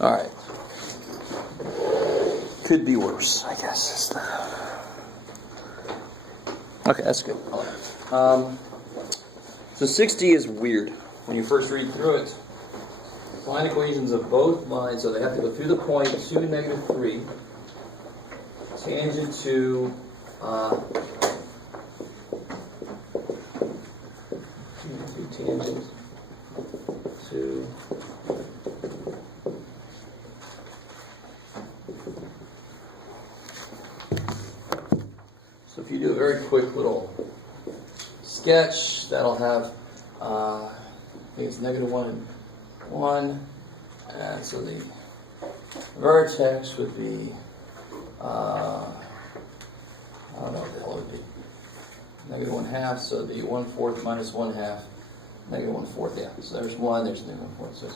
All right. Could be worse, I guess. Okay, that's good. So 60 is weird. When you first read through it, find equations of both lines, so they have to go through the point 2, negative 3, tangent to tangent to so if you do a very quick little sketch, that'll have I think it's negative 1 and 1, and so the vertex would be I don't know what the hell it would be. Negative 1/2, so it'd be 1/4 minus 1/2, negative 1/4, yeah. So there's 1, there's negative 1/4. So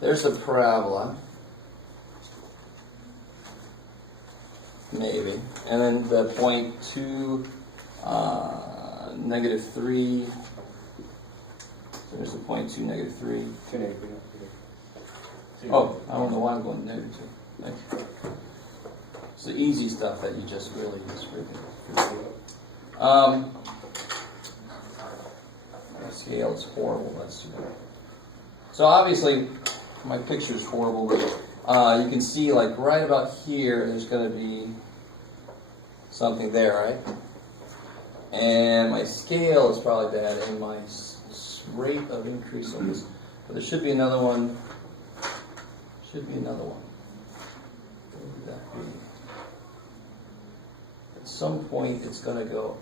there's the parabola. Maybe. And then the point 2, negative 3. So there's the point 2, negative 3. Oh, I don't know why I'm going negative 2. Thanks. It's the easy stuff that you just really my scale is horrible. That's too bad. So obviously, my picture is horrible, but you can see like right about here, there's going to be something there, right? And my scale is probably bad, and my rate of increase on this, but there should be another one. Should be another one. What would that be? At some point, it's going to go.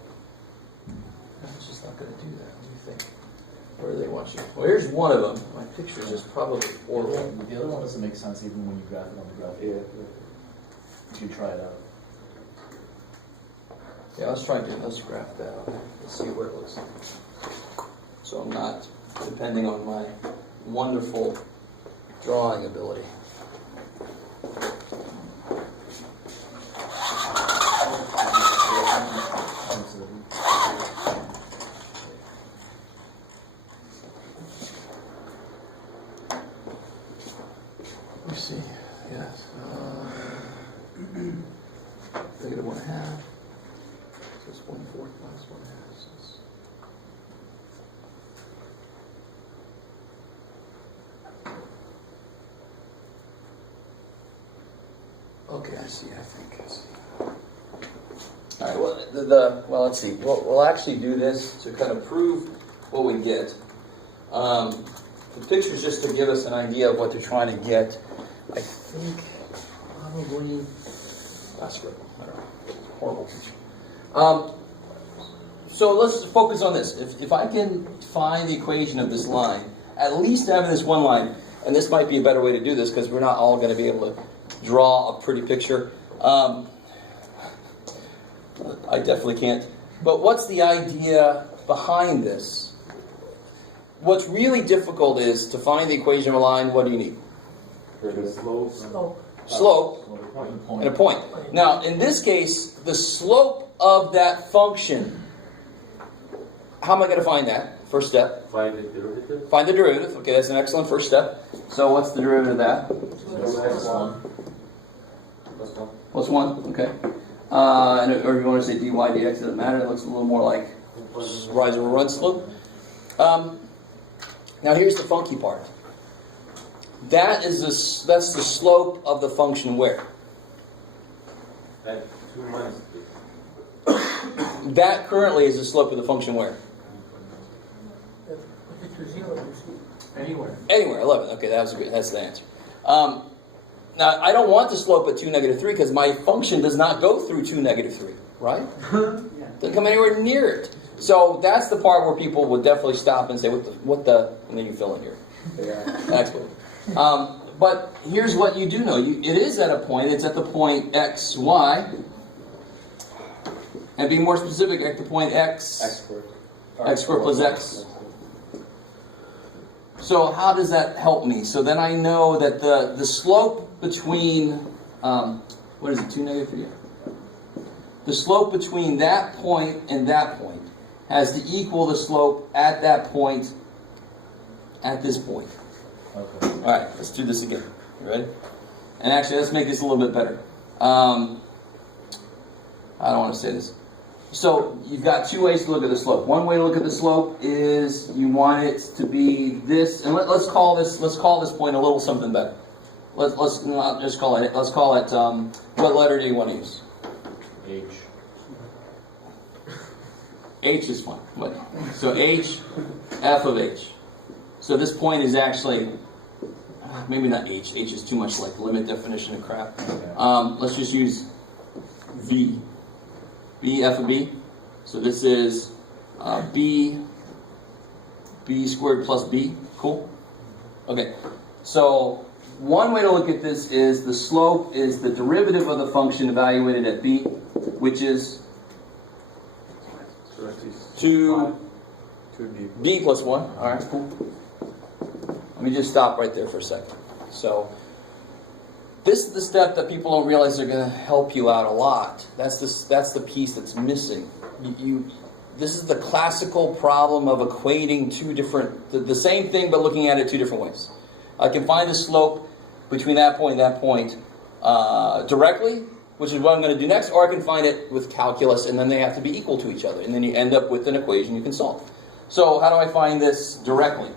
It's just not going to do that. What do you think? Where do they want you? Well, here's one of them. My picture is just probably horrible. The other one doesn't make sense even when you graph it on the graph. Yeah. You try it out. Yeah, let's graph that out. Let's see where it looks like. So I'm not depending on my wonderful drawing ability. Let's see. Yes. Negative 1/2. So it's 1/4 minus 1/2. So it's okay, I see. All right. Well, let's see. We'll actually do this to kind of prove what we get. The picture's just to give us an idea of what they're trying to get. I think probably that's good. I don't know. Horrible picture. So let's focus on this. If I can find the equation of this line, at least having this one line, and this might be a better way to do this because we're not all going to be able to draw a pretty picture. I definitely can't. But what's the idea behind this? What's really difficult is to find the equation of a line. What do you need? Slope. And a point. Now, in this case, the slope of that function, how am I going to find that? First step. Find the derivative. Find the derivative. Okay, that's an excellent first step. So what's the derivative of that? Plus 1. Okay. Or if you want to say dy dx, it doesn't matter. It looks a little more like rise over run slope. Now here's the funky part. That's the slope of the function where? At 2 minus 3. That currently is the slope of the function where? Anywhere. Anywhere, 11. Okay, that's the answer. Now, I don't want the slope at 2, negative 3 because my function does not go through 2, negative 3, right? Doesn't come anywhere near it. So that's the part where people would definitely stop and say, what the, and then you fill in here. Excellent. But here's what you do know. It is at a point. It's at the point x, y. And be more specific, at the point x squared plus x. So how does that help me? So then I know that the slope between, what is it, 2, negative 3? The slope between that point and that point has to equal the slope at that point at this point. Okay. All right, let's do this again. You ready? And actually, let's make this a little bit better. I don't want to say this. So you've got two ways to look at the slope. One way to look at the slope is you want it to be this, and let's call this point a little something better. Let's not just call it. Let's call it. What letter do you want to use? H. H is fine. So H, f of H. So this point is actually maybe not H. H is too much like limit definition of crap. Let's just use V. B f of B. So this is b squared plus b. Cool? Okay. So one way to look at this is the slope is the derivative of the function evaluated at b, which is 2b plus 1. All right, cool. Let me just stop right there for a second. So this is the step that people don't realize are going to help you out a lot. That's the piece that's missing. This is the classical problem of equating two different, the same thing but looking at it two different ways. I can find the slope between that point and that point directly, which is what I'm going to do next, or I can find it with calculus, and then they have to be equal to each other, and then you end up with an equation you can solve. So how do I find this directly,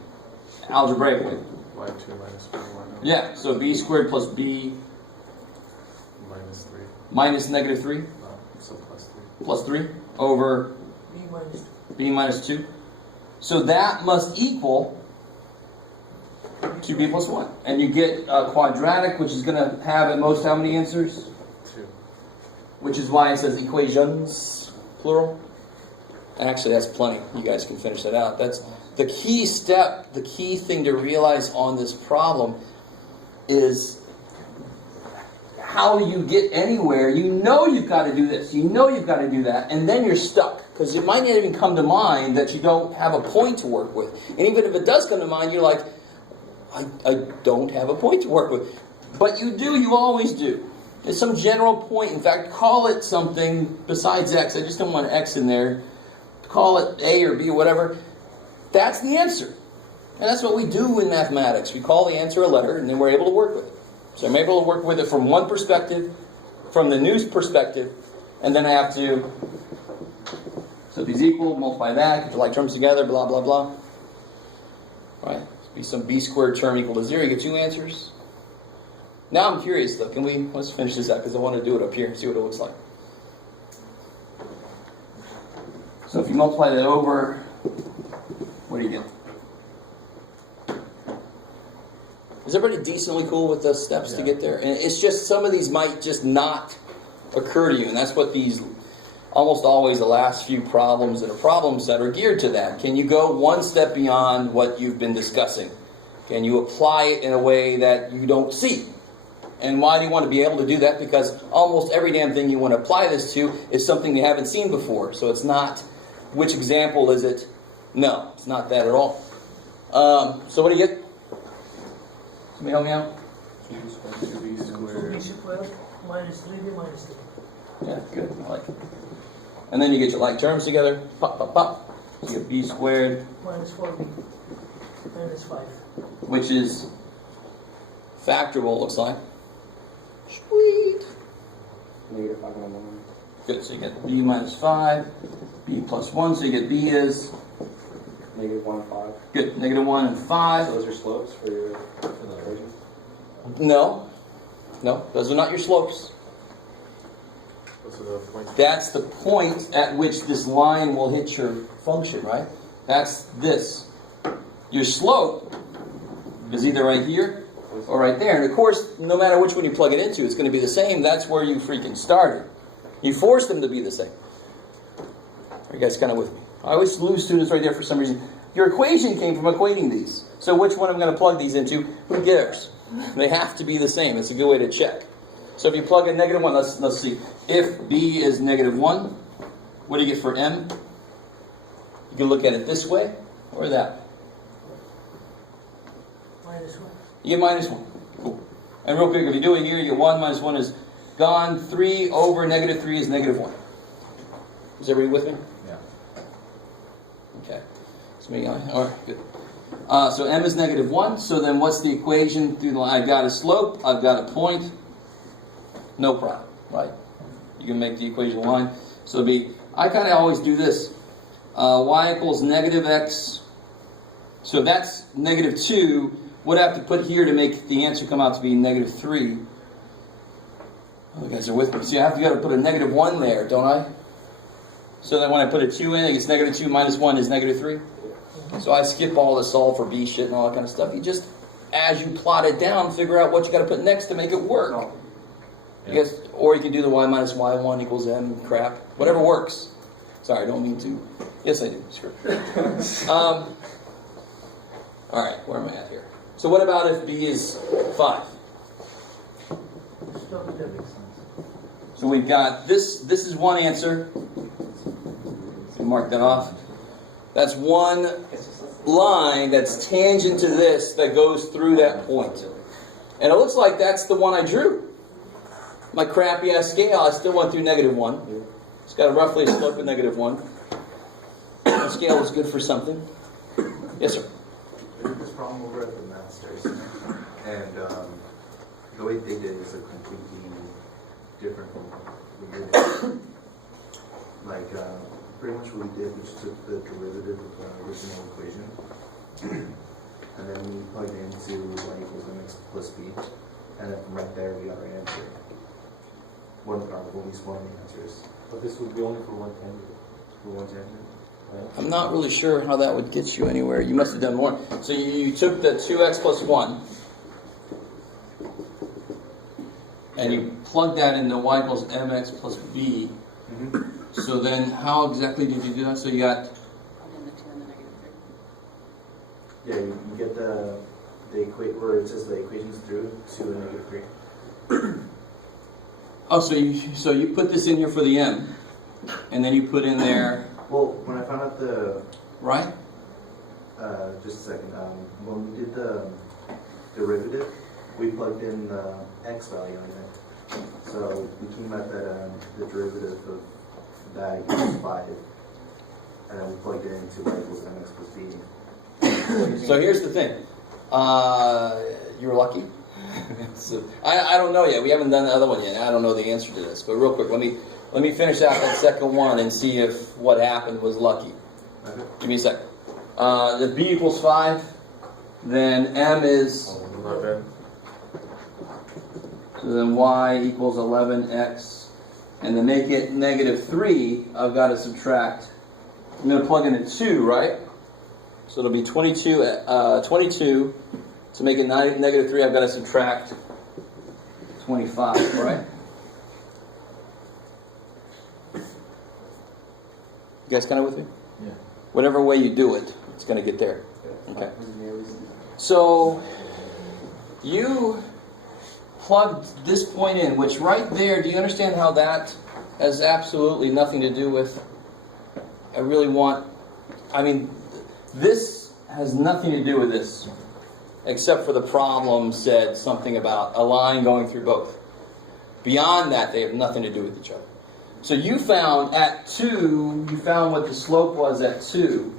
algebraically? y2 minus y1. Yeah, so b squared plus b Minus 3. minus negative 3 No, so plus 3. plus 3 over b minus 2. So that must equal 2b plus 1. And you get a quadratic, which is going to have at most how many answers? 2. Which is why it says equations, plural. Actually, that's plenty. You guys can finish that out. That's the key step, the key thing to realize on this problem is how you get anywhere. You know you've got to do this. You know you've got to do that. And then you're stuck. Because it might not even come to mind that you don't have a point to work with. And even if it does come to mind, you're like, I don't have a point to work with. But you do. You always do. There's some general point. In fact, call it something besides x. I just don't want x in there. Call it a or b or whatever. That's the answer. And that's what we do in mathematics. We call the answer a letter, and then we're able to work with it. So I'm able to work with it from one perspective, from the news perspective, and then I have to, so these equal, multiply that, get your like terms together, blah, blah, blah. Right? Be some b squared term equal to 0. You get two answers. Now I'm curious, though. Let's finish this out, because I want to do it up here and see what it looks like. So if you multiply that over, what do you get? Is everybody decently cool with the steps to get there? And it's just some of these might just not occur to you, and that's what these, almost always the last few problems that are problems that are geared to that. Can you go one step beyond what you've been discussing? Can you apply it in a way that you don't see? And why do you want to be able to do that? Because almost every damn thing you want to apply this to is something you haven't seen before. So it's not, which example is it? No, it's not that at all. So what do you get? Somebody help me out? 2b squared. 2b squared minus 3b minus 3. Yeah, good. I like it. And then you get your like terms together. Pop, pop, pop. You get b squared, Minus 4b minus 5. which is factorable, it looks like. Sweet. Negative 5 and 1. Good, so you get b minus 5, b plus 1, so you get b is, Negative 1 and 5. good, negative 1 and 5. So those are slopes for the equation? No, those are not your slopes. Those are the points. That's the point at which this line will hit your function, right? That's this. Your slope is either right here or right there. And of course, no matter which one you plug it into, it's going to be the same. That's where you freaking started. You force them to be the same. Are you guys kind of with me? I always lose students right there for some reason. Your equation came from equating these. So which one I'm going to plug these into, who cares? They have to be the same. It's a good way to check. So if you plug in negative 1, let's see. If b is negative 1, what do you get for m? You can look at it this way or that way. Minus 1. You get minus 1. Cool. And real quick, if you do it here, you get 1 minus 1 is gone. 3 over negative 3 is negative 1. Is everybody with me? Yeah. Okay. It's me. All right, good. So m is negative 1. So then what's the equation through the line? I've got a slope, I've got a point. No problem, right? You can make the equation line. So it'll be, I kind of always do this. Y equals negative x. So that's negative 2. What do I have to put here to make the answer come out to be negative 3? Oh, you guys are with me. See, I have to put a negative 1 there, don't I? So that when I put a 2 in, it's negative 2 minus 1 is negative 3. So I skip all the solve for b shit and all that kind of stuff. You just, as you plot it down, figure out what you got to put next to make it work. I guess, or you can do the y minus y1 equals m crap. Whatever works. Sorry, I don't mean to. Yes, I do. Sure. All right, where am I at here? So what about if b is 5? Stop it there. So we've got this. This is one answer. So mark that off. That's one line that's tangent to this that goes through that point. And it looks like that's the one I drew. My crappy ass scale, I still went through negative 1. It's got roughly a slope of negative 1. The scale is good for something. Yes, sir. I did this problem over at the masters, and the way they did it is a completely different from what we did. Like, pretty much what we did, we just took the derivative of the original equation, and then we plugged it into y equals mx plus b, and then from right there we got our answer. One probably, at least one of the answers. But this would be only for one tangent. For one tangent. I'm not really sure how that would get you anywhere. You must have done more. So you took the 2x plus 1, and you plugged that into y equals mx plus b. So then how exactly did you do that? So you got... And the 2 and the negative 3. Yeah, you get the where it says the equations through 2 and negative 3. Oh, so you put this in here for the m, and then you put in there... Well, when I found out the... Right? Just a second. When we did the derivative, we plugged in the x value on it. So we came out that the derivative of that equals 5. And then we plugged it into y equals mx plus b. So here's the thing. You were lucky. So, I don't know yet. We haven't done the other one yet. I don't know the answer to this. But real quick, let me finish out that second one and see if what happened was lucky. Okay. Give me a second. The b equals 5. Then m is... 11. So then y equals 11x. And to make it negative 3, I've got to subtract. I'm going to plug in a 2, right? So it'll be 22. 22. To make it negative 3, I've got to subtract 25, right? You guys kind of with me? Yeah. Whatever way you do it, it's going to get there. Okay. So you plugged this point in, which right there, do you understand how that has absolutely nothing to do with, this has nothing to do with this, except for the problem said something about a line going through both. Beyond that, they have nothing to do with each other. So you found at 2, you found what the slope was at 2,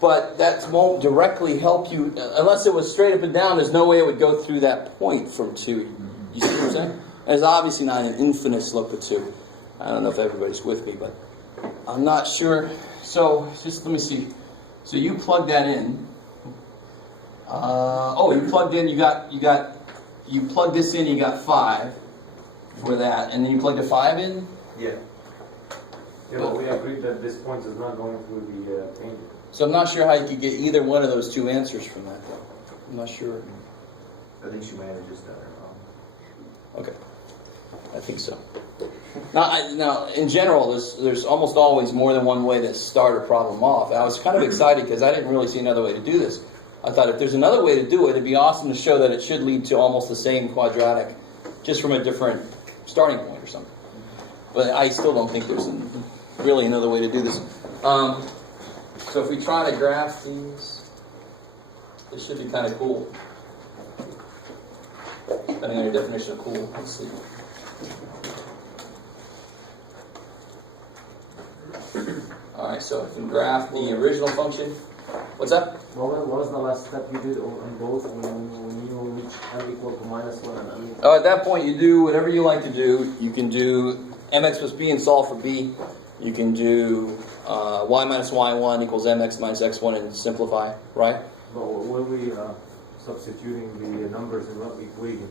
but that won't directly help you, unless it was straight up and down, there's no way it would go through that point from 2. You see what I'm saying? There's obviously not an infinite slope of 2. I don't know if everybody's with me, but I'm not sure. So just let me see. So you plug that in. You plugged in. You plugged this in. You got 5 for that, and then you plugged a 5 in. Yeah. Yeah, but we agreed that this point is not going through the tangent. So I'm not sure how you could get either one of those two answers from that, though. I'm not sure. I think she might have just done it wrong. Okay, I think so. Now, in general, there's almost always more than one way to start a problem off. I was kind of excited because I didn't really see another way to do this. I thought if there's another way to do it, it'd be awesome to show that it should lead to almost the same quadratic, just from a different starting point or something. But I still don't think there's really another way to do this. So if we try to graph these, this should be kind of cool. Depending on your definition of cool. Let's see. Alright, so if we graph the original function, what's that? What was the last step you did on both when you reach m equal to -1 and m equal? Oh, at that point, you do whatever you like to do. You can do mx plus b and solve for b. You can do y minus y1 equals mx minus x1 and simplify, right? But will we substituting the numbers in what equation?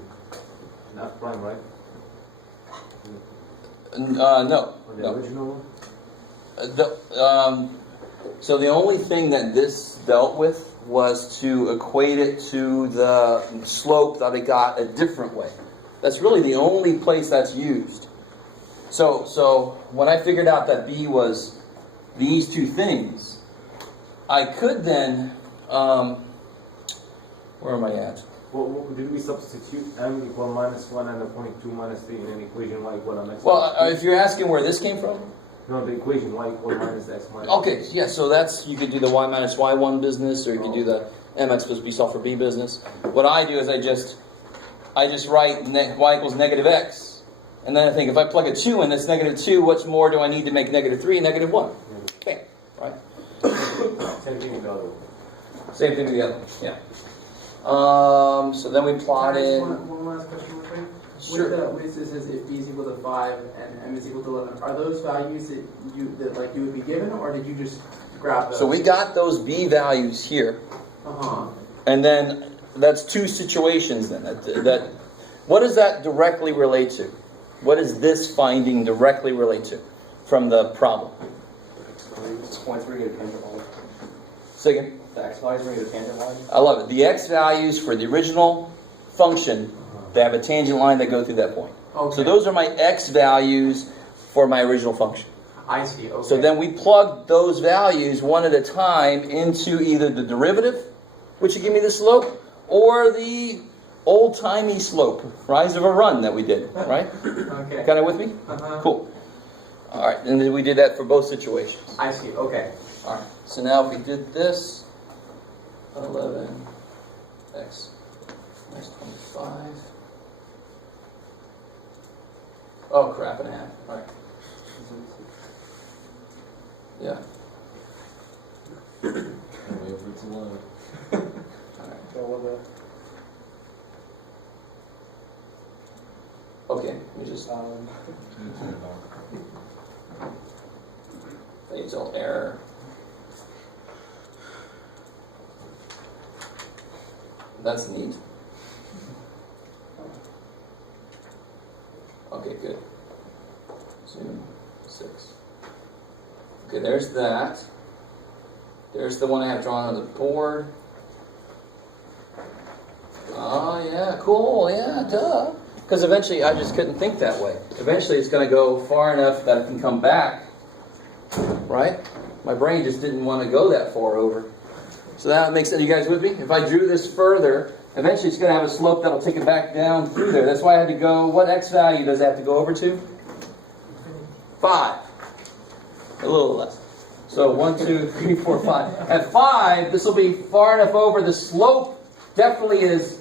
In f prime, right? No. On the No. original one? So the only thing that this dealt with was to equate it to the slope that it got a different way. That's really the only place that's used. So when I figured out that b was these two things, I could then, where am I at? Well, did we substitute m equal -1 and the 0.2 minus 3 in an equation y equal mx? Well, if you're asking where this came from, No, the equation y equal minus x minus. okay, yeah, so that's, you could do the y minus y1 business, or you could do the mx plus b solve for b business. What I do is I just write y equals negative x, and then I think if I plug a 2 in, that's -2, what's more do I need to make -3 and -1? Bam, right? Same thing in the other one. Same thing with the other one, yeah. So then we plotted, One last question real quick. Sure. With this says if b is equal to 5 and m is equal to 11, are those values that you would be given, or did you just grab those? so we got those b values here, and then that's two situations then. That what does that directly relate to? What does this finding directly relate to from the problem? It's points where you get a tangent value. Say again. The x values where you get a tangent value. I love it. The x values for the original function, they have a tangent line that go through that point. Okay. So those are my x values for my original function. I see. Okay. So then we plug those values one at a time into either the derivative, which will give me the slope, or the old-timey slope, rise of a run that we did, right? Okay. Kind of with me? Cool. All right, and then we did that for both situations. I see. Okay. All right, so now if we did this, 11x minus 25. Oh, crap and a half. All right. Yeah. All right. Okay, we just fatal error. That's neat. Okay, good. Zoom 6. Okay, there's that. There's the one I have drawn on the board. Oh yeah, cool. Yeah, duh. Because eventually I just couldn't think that way. Eventually it's going to go far enough that it can come back. Right? My brain just didn't want to go that far over. So that makes sense. You guys with me? If I drew this further, eventually it's going to have a slope that'll take it back down through there. That's why I had to go, what x value does it have to go over to? 5. A little less. So 1, 2, 3, 4, 5. At 5, this will be far enough over. The slope definitely is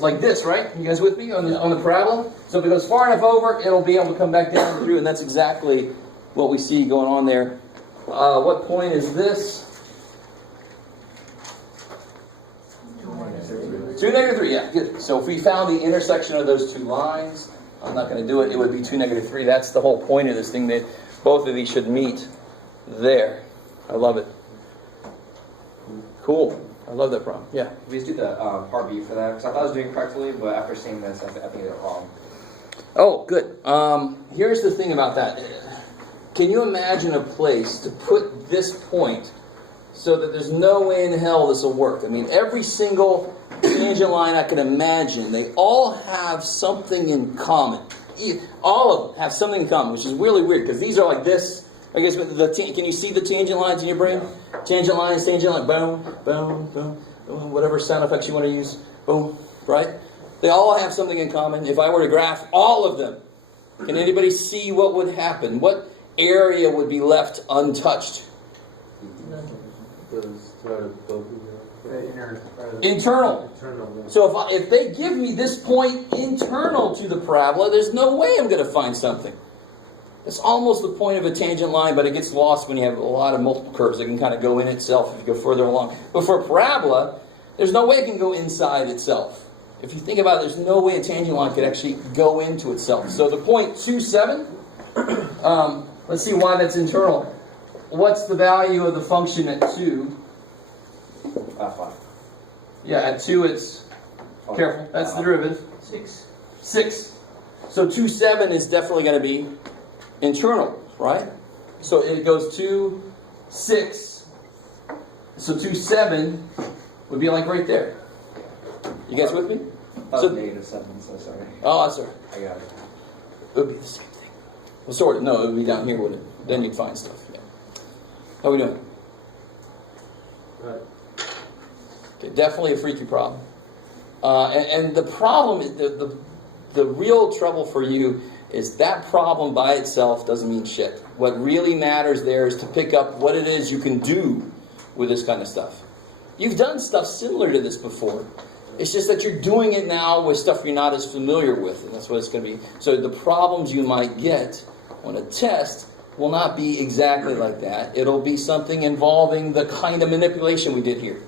like this, right? You guys with me on the parabola? So if it goes far enough over, it'll be able to come back down through, and that's exactly what we see going on there. What point is this? 2, -3, yeah, good. So if we found the intersection of those two lines, I'm not going to do it, it would be 2, -3. That's the whole point of this thing, that both of these should meet there. I love it. Cool. I love that problem. Yeah. We just do the part B for that, because I thought I was doing it correctly, but after seeing this, I think I did it wrong. Oh, good. Here's the thing about that. Can you imagine a place to put this point so that there's no way in hell this will work? I mean, every single tangent line I can imagine, they all have something in common. All of them have something in common, which is really weird, because these are like this. I guess can you see the tangent lines in your brain? Yeah. Tangent line, boom, boom, boom, boom, whatever sound effects you want to use, boom, right? They all have something in common. If I were to graph all of them, can anybody see what would happen? What area would be left untouched? Internal. So if they give me this point internal to the parabola, there's no way I'm going to find something. It's almost the point of a tangent line, but it gets lost when you have a lot of multiple curves. It can kind of go in itself if you go further along. But for a parabola, there's no way it can go inside itself. If you think about it, there's no way a tangent line could actually go into itself. So the point 2, 7, let's see why that's internal. What's the value of the function at 2? 5. Yeah, at 2 it's, careful, that's the derivative. 6. 6. So 2, 7 is definitely going to be internal, right? So it goes 2, 6. So 2, 7 would be like right there. You guys with me? So, -7, so sorry. oh, that's all right. I got it. It would be the same thing. Well, sort of. No, it would be down here, wouldn't it? Then you'd find stuff. Yeah. How we doing? Right. Okay, definitely a freaky problem. And the problem is the real trouble for you is that problem by itself doesn't mean shit. What really matters there is to pick up what it is you can do with this kind of stuff. You've done stuff similar to this before. It's just that you're doing it now with stuff you're not as familiar with, and that's what it's going to be. So the problems you might get on a test will not be exactly like that. It'll be something involving the kind of manipulation we did here.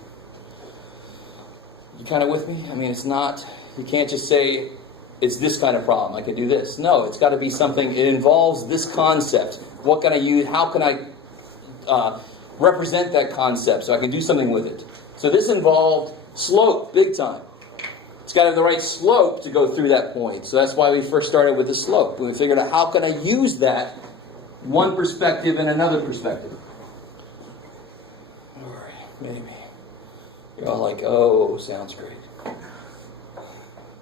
You kind of with me? I mean, it's not, you can't just say, it's this kind of problem, I can do this. No, it's got to be something, it involves this concept. What can I use, how can I represent that concept so I can do something with it? So this involved slope, big time. It's got to have the right slope to go through that point. So that's why we first started with the slope. We figured out how can I use that one perspective and another perspective. All right, maybe. You're all like, oh, sounds great.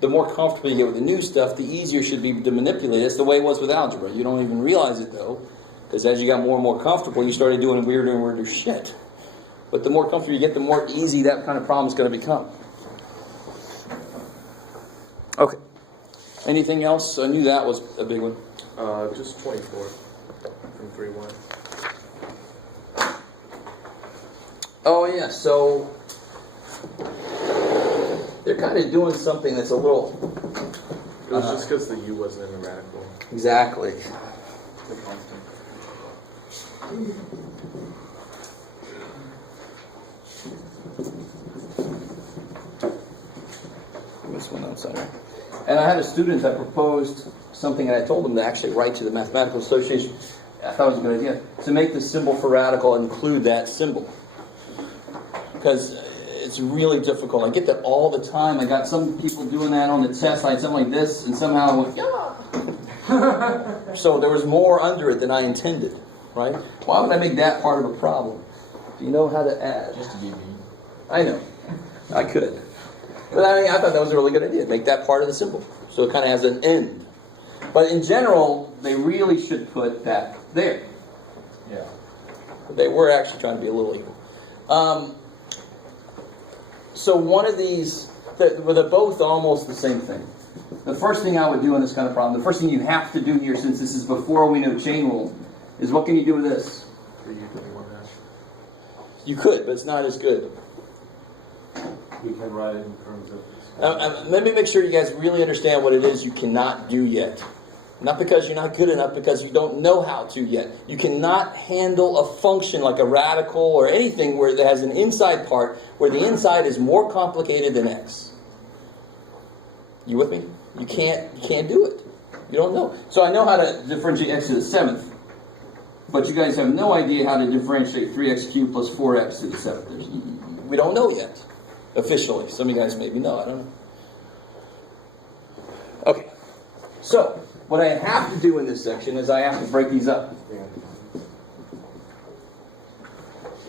The more comfortable you get with the new stuff, the easier it should be to manipulate. That's the way it was with algebra. You don't even realize it, though, because as you got more and more comfortable, you started doing weirder and weirder shit. But the more comfortable you get, the more easy that kind of problem is going to become. Okay. Anything else? I knew that was a big one. Just 24 from 3-1. Oh, yeah. So they're kind of doing something that's a little... It was just because the U wasn't in the radical. Exactly. The constant. This one outside. And I had a student that proposed something, and I told him to actually write to the Mathematical Association. I thought it was a good idea to make the symbol for radical include that symbol, because it's really difficult. I get that all the time. I got some people doing that on the test. I had something like this, and somehow I went, yeah. So there was more under it than I intended, right? Why would I make that part of a problem? Do you know how to add? Just to be mean. I know. I could. But I mean, I thought that was a really good idea. Make that part of the symbol. So it kind of has an end. But in general, they really should put that there. Yeah. They were actually trying to be a little evil. So one of these, they're both almost the same thing. The first thing I would do in this kind of problem, the first thing you have to do here, since this is before we know chain rule, is what can you do with this? For U to the 1 half. You could, but it's not as good. We can write it in terms of... Let me make sure you guys really understand what it is you cannot do yet. Not because you're not good enough, because you don't know how to yet. You cannot handle a function like a radical or anything where it has an inside part where the inside is more complicated than x. You with me? You can't do it. You don't know. So I know how to differentiate x to the 7th, but you guys have no idea how to differentiate 3x cubed plus 4x to the 7th. We don't know yet. Officially. Some of you guys maybe know. I don't know. Okay. So, what I have to do in this section is I have to break these up.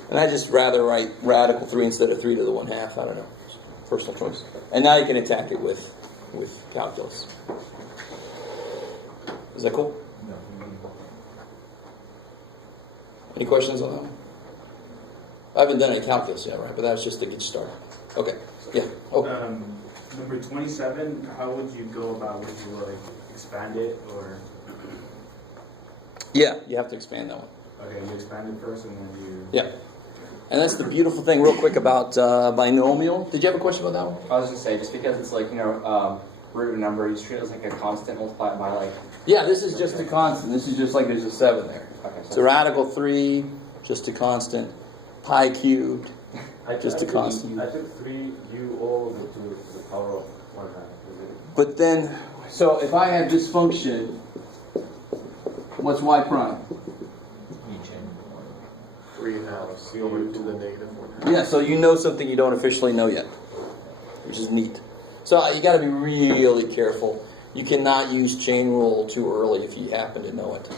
And I just rather write radical 3 instead of 3 to the 1 half. I don't know. Personal choice. And now you can attack it with calculus. Is that cool? No. Any questions on that one? I haven't done any calculus yet, right? But that was just to get started. Okay. Yeah. Oh. Number 27, how would you go about, would you like expand it or? Yeah, you have to expand that one. Okay, you expand it first and then you... Yeah. And that's the beautiful thing real quick about binomial. Did you have a question about that one? I was going to say, just because it's like, root number, you just treat it as like a constant, multiply it by like, Yeah, this is just a constant. This is just like there's a 7 there. okay, So radical 3, just a constant. Pi cubed, just a constant. I took 3u all to the power of 1/2. But then, so if I have this function, what's y prime? 3/2 u to the negative 1/2. Yeah, so you know something you don't officially know yet, which is neat. So you got to be really careful. You cannot use chain rule too early if you happen to know it.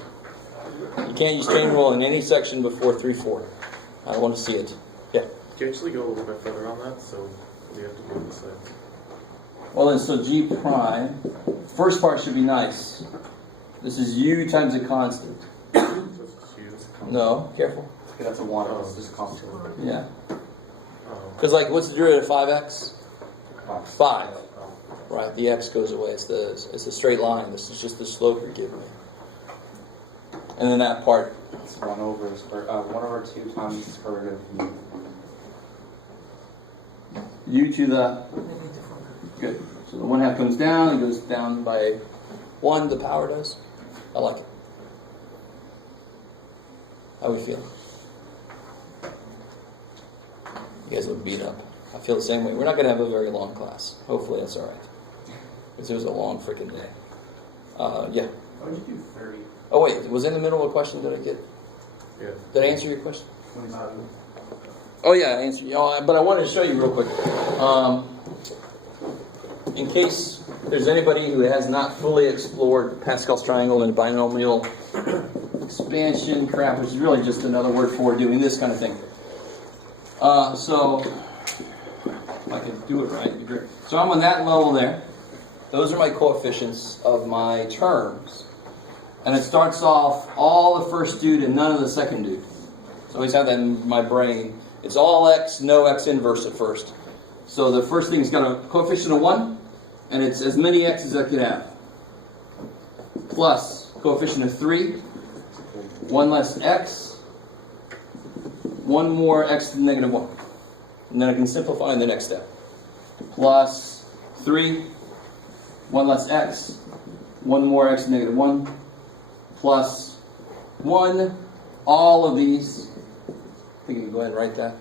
You can't use chain rule in any section before 3/4. I don't want to see it. Yeah. Can you actually go a little bit further on that? So we have to move this side. Well then, so g prime, first part should be nice. This is u times a constant. So it's u. No, careful. okay, that's a 1, it's just a constant. Yeah. Oh. Because like, what's the derivative of 5x? 5. Oh. Right, the x goes away. It's a straight line. This is just the slope you're giving me. And then that part. It's 1 over 2 times the square root of u. U to the, Negative 1. good. So the 1/2 comes down, it goes down by 1, the power does. I like it. How we feel? You guys look beat up. I feel the same way. We're not going to have a very long class. Hopefully that's alright. Because it was a long freaking day. Yeah. Why would you do 30? Oh wait, was in the middle of a question? Did I get? Yeah. Did I answer your question? Oh yeah, I answered. But I wanted to show you real quick. In case there's anybody who has not fully explored Pascal's triangle and binomial expansion crap, which is really just another word for doing this kind of thing. So if I could do it right, it'd be great. So I'm on that level there. Those are my coefficients of my terms. And it starts off all the first dude and none of the second dude. So I always have that in my brain. It's all x, no x inverse at first. So the first thing's got a coefficient of 1, and it's as many x as I could have. Plus coefficient of 3, 1 less x, 1 more x to the negative 1. And then I can simplify in the next step. Plus 3, 1 less x, 1 more x to the negative 1, plus 1, all of these. I think you can go ahead and write that.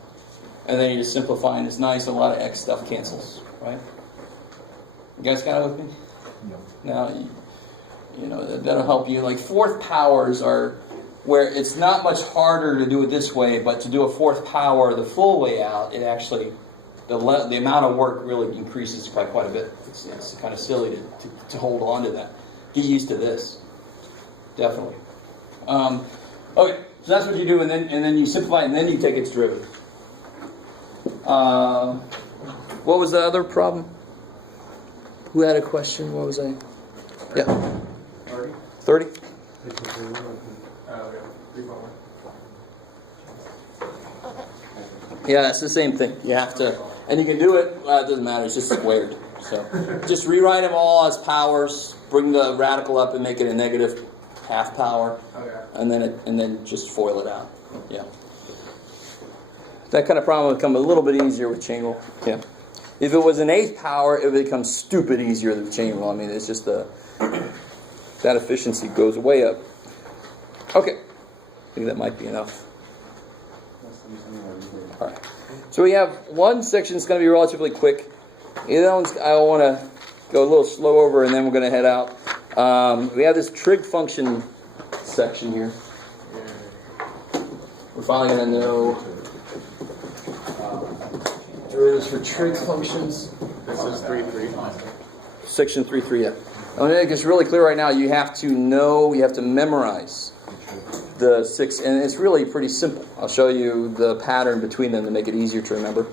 And then you just simplify, and it's nice, a lot of x stuff cancels, right? You guys kind of with me? No. Now, you know, that'll help you. Like fourth powers are where it's not much harder to do it this way, but to do a fourth power the full way out, it actually, the amount of work really increases by quite a bit. It's kind of silly to hold on to that. Get used to this. Definitely. Okay, so that's what you do, and then you simplify, and then you take its derivative. What was the other problem? Who had a question? What was I? Yeah. 30? Yeah, it's the same thing. You have to, and you can do it. Well, it doesn't matter. It's just squared. So just rewrite them all as powers. Bring the radical up and make it a negative half power, and then just FOIL it out. Yeah. That kind of problem would become a little bit easier with chain rule. Yeah. If it was an eighth power, it would become stupid easier with chain rule. I mean, it's just that efficiency goes way up. Okay. I think that might be enough. All right. So we have one section that's going to be relatively quick. The other one's I want to go a little slow over, and then we're going to head out. We have this trig function section here. We're finally going to know derivatives for trig functions. This is 3/3. Section 3.3, yeah. I want to make this really clear right now. You have to know, you have to memorize the 6, and it's really pretty simple. I'll show you the pattern between them to make it easier to remember.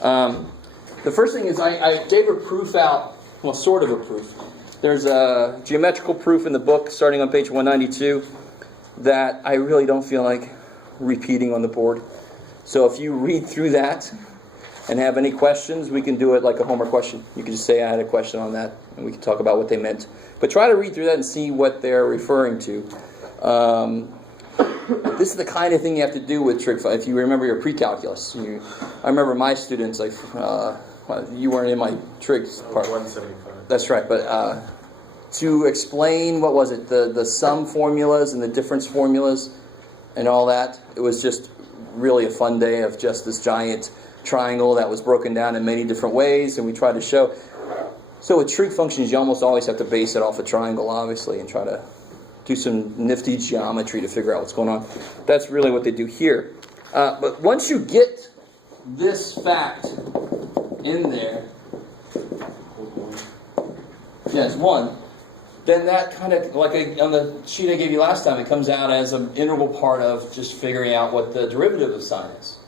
The first thing is I gave a proof out, well, sort of a proof. There's a geometrical proof in the book starting on page 192 that I really don't feel like repeating on the board. So if you read through that and have any questions, we can do it like a homework question. You can just say I had a question on that, and we can talk about what they meant. But try to read through that and see what they're referring to. This is the kind of thing you have to do with trig. If you remember your pre-calculus, I remember my students, like you weren't in my trig part. 175. That's right, but to explain, what was it, the sum formulas and the difference formulas and all that, it was just really a fun day of just this giant triangle that was broken down in many different ways, and we tried to show. So with trig functions, you almost always have to base it off a triangle, obviously, and try to do some nifty geometry to figure out what's going on. That's really what they do here. But once you get this fact in there, yes, 1, then that kind of, like on the sheet I gave you last time, it comes out as an integral part of just figuring out what the derivative of sine is.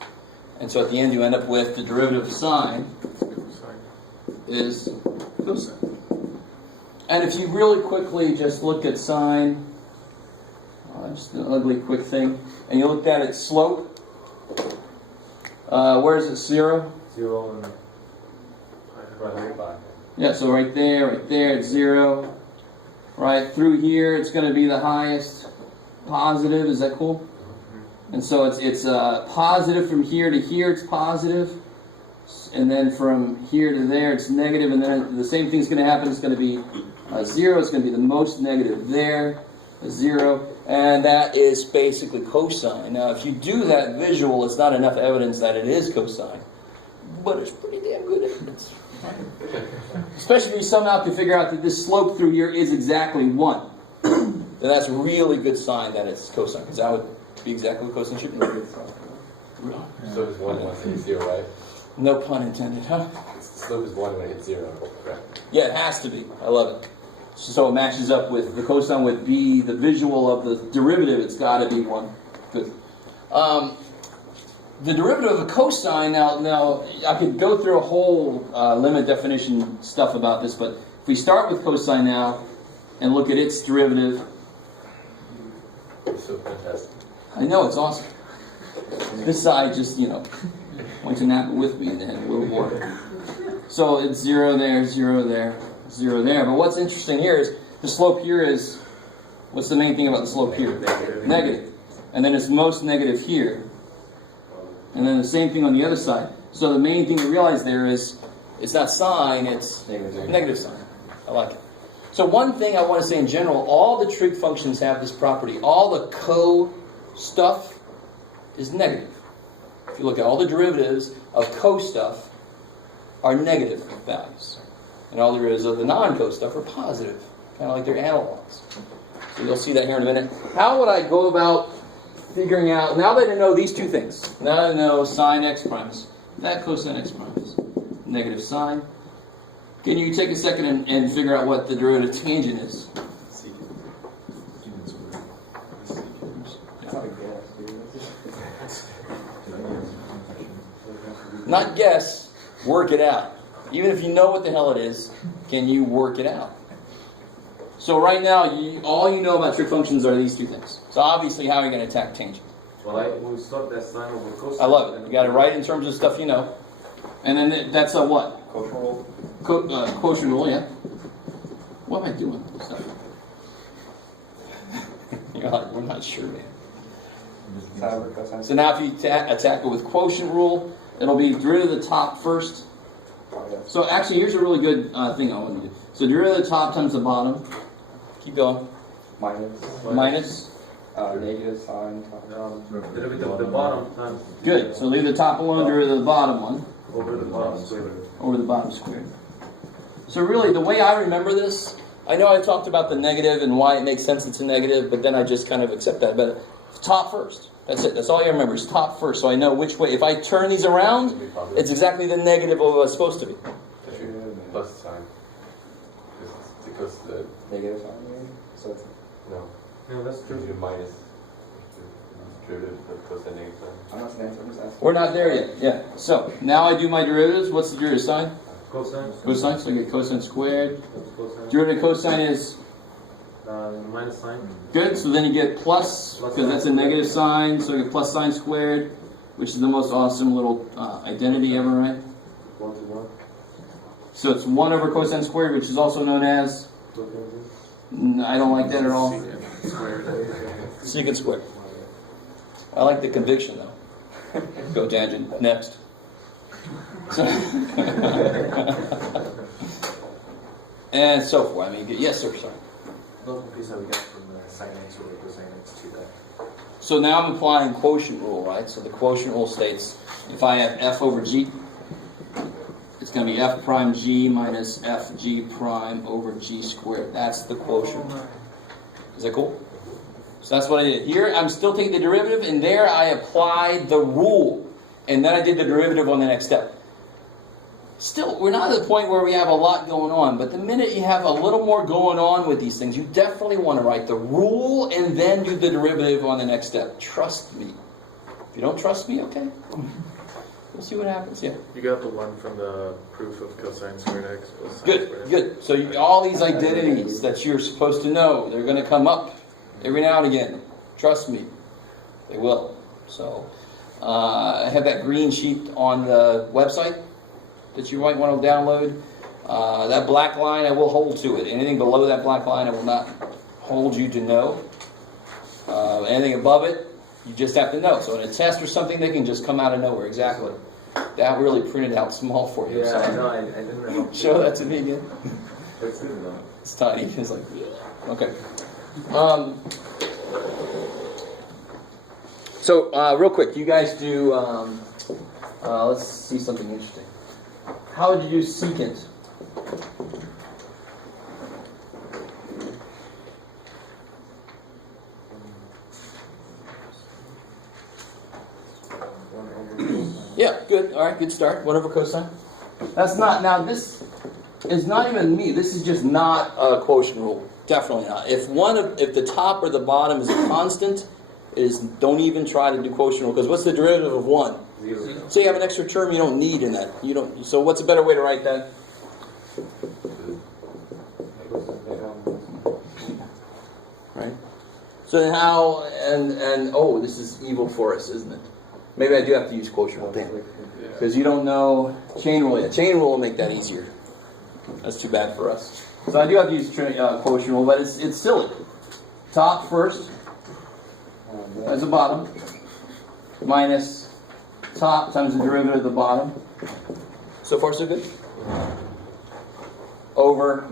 And so at the end you end up with the derivative of sine is cosine. And if you really quickly just look at sine, just an ugly quick thing, and you looked at its slope, where is it, 0? 0 and right 5. Yeah, so right there, it's 0. Right through here, it's going to be the highest positive. Is that cool? And so it's positive from here to here. It's positive, and then from here to there, it's negative. And then the same thing's going to happen. It's going to be 0. It's going to be the most negative there, a 0, and that is basically cosine. Now, if you do that visual, it's not enough evidence that it is cosine, but it's pretty damn good evidence. Especially if you somehow can figure out that this slope through here is exactly 1. Then that's a really good sign that it's cosine, because that would be exactly what cosine should be. So is 1 once it hits 0, right? No pun intended, huh? The slope is 1 when it hits 0, correct? Yeah, it has to be. I love it. So it matches up with the cosine would be the visual of the derivative. It's got to be 1. Good. The derivative of a cosine, now I could go through a whole limit definition stuff about this, but if we start with cosine now and look at its derivative. It's so fantastic. I know, it's awesome. This side just, went to nap it with me and then a little more. So it's 0 there, 0 there, 0 there. But what's interesting here is the slope here is, what's the main thing about the slope here? Negative. And then it's most negative here. And then the same thing on the other side. So the main thing to realize there is, it's not sine, it's negative sign. I like it. So one thing I want to say in general, all the trig functions have this property. All the co-stuff is negative. If you look at all the derivatives of co-stuff are negative values. And all the derivatives of the non-co stuff are positive, kind of like their analogs. So you'll see that here in a minute. How would I go about figuring out, now that I know these two things, now that I know sine x primes, that cosine x primes, negative sine, can you take a second and figure out what the derivative tangent is? Not guess, work it out. Even if you know what the hell it is, can you work it out? So right now, all you know about trig functions are these two things. So obviously, how are you going to attack tangent? Well, we start that sine over cosine. I love it. You got it right in terms of stuff you know. And then that's a what? Quotient rule. Quotient rule, yeah. What am I doing? You're like, we're not sure, man. So now if you attack it with quotient rule, it'll be derivative of the top first. So actually, here's a really good thing I want to do. So derivative of the top times the bottom. Keep going. Minus. Negative sine. Derivative of the bottom times. Good. So leave the top alone, derivative of the bottom one. Over the bottom squared. Over the bottom squared. So really, the way I remember this, I know I talked about the negative and why it makes sense it's a negative, but then I just kind of accept that. But top first. That's it. That's all you remember is top first. So I know which way. If I turn these around, it's exactly the negative of what it's supposed to be. Plus sign. Because the Negative sign, maybe? So it's no, that's true. You minus derivative of cosine negative sign. I'm not saying, I'm just asking. We're not there yet. Yeah. So now I do my derivatives. What's the derivative sign? Cosine. Cosine. So I get cosine squared. That's cosine. Derivative of cosine is Minus sign. good. So then you get plus, because that's a negative sign. So you get plus sine squared, which is the most awesome little identity ever, right? 1 to 1. So it's 1 over cosine squared, which is also known as, I don't like that at all, secant squared. I like the conviction, though. Go tangent. Next. and so forth. I mean, yes, sir, sorry. Local piece that we got from the sin x over cosine x to that. So now I'm applying quotient rule, right? So the quotient rule states if I have f over g, it's going to be f prime g minus f g prime over g squared. That's the quotient. Is that cool? So that's what I did. Here I'm still taking the derivative, and there I applied the rule. And then I did the derivative on the next step. Still, we're not at the point where we have a lot going on, but the minute you have a little more going on with these things, you definitely want to write the rule and then do the derivative on the next step. Trust me. If you don't trust me, okay. We'll see what happens. Yeah. You got the one from the proof of cosine squared x. Plus sine Good, squared x. good. So all these identities that you're supposed to know, they're going to come up every now and again. Trust me. They will. So I have that green sheet on the website that you might want to download. That black line, I will hold to it. Anything below that black line, I will not hold you to know. Anything above it, you just have to know. So in a test or something, they can just come out of nowhere. Exactly. That really printed out small for you. Yeah, so. I know, I didn't know. Show that to me again. It's good enough. It's tiny. It's like, okay. So real quick, you guys do. Let's see something interesting. How would you do secant? Yeah, good. All right, good start. 1 over cosine. That's not, now this is not even me. This is just not a quotient rule. Definitely not. If the top or the bottom is a constant, don't even try to do quotient rule, because what's the derivative of 1? 0. So you have an extra term you don't need in that. So what's a better way to write that? Right? So then how, and oh, this is evil for us, isn't it? Maybe I do have to use quotient rule, damn. Because you don't know chain rule yet. Chain rule will make that easier. That's too bad for us. So I do have to use quotient rule, but it's silly. Top first, as a bottom, minus top times the derivative of the bottom. So far, so good. Over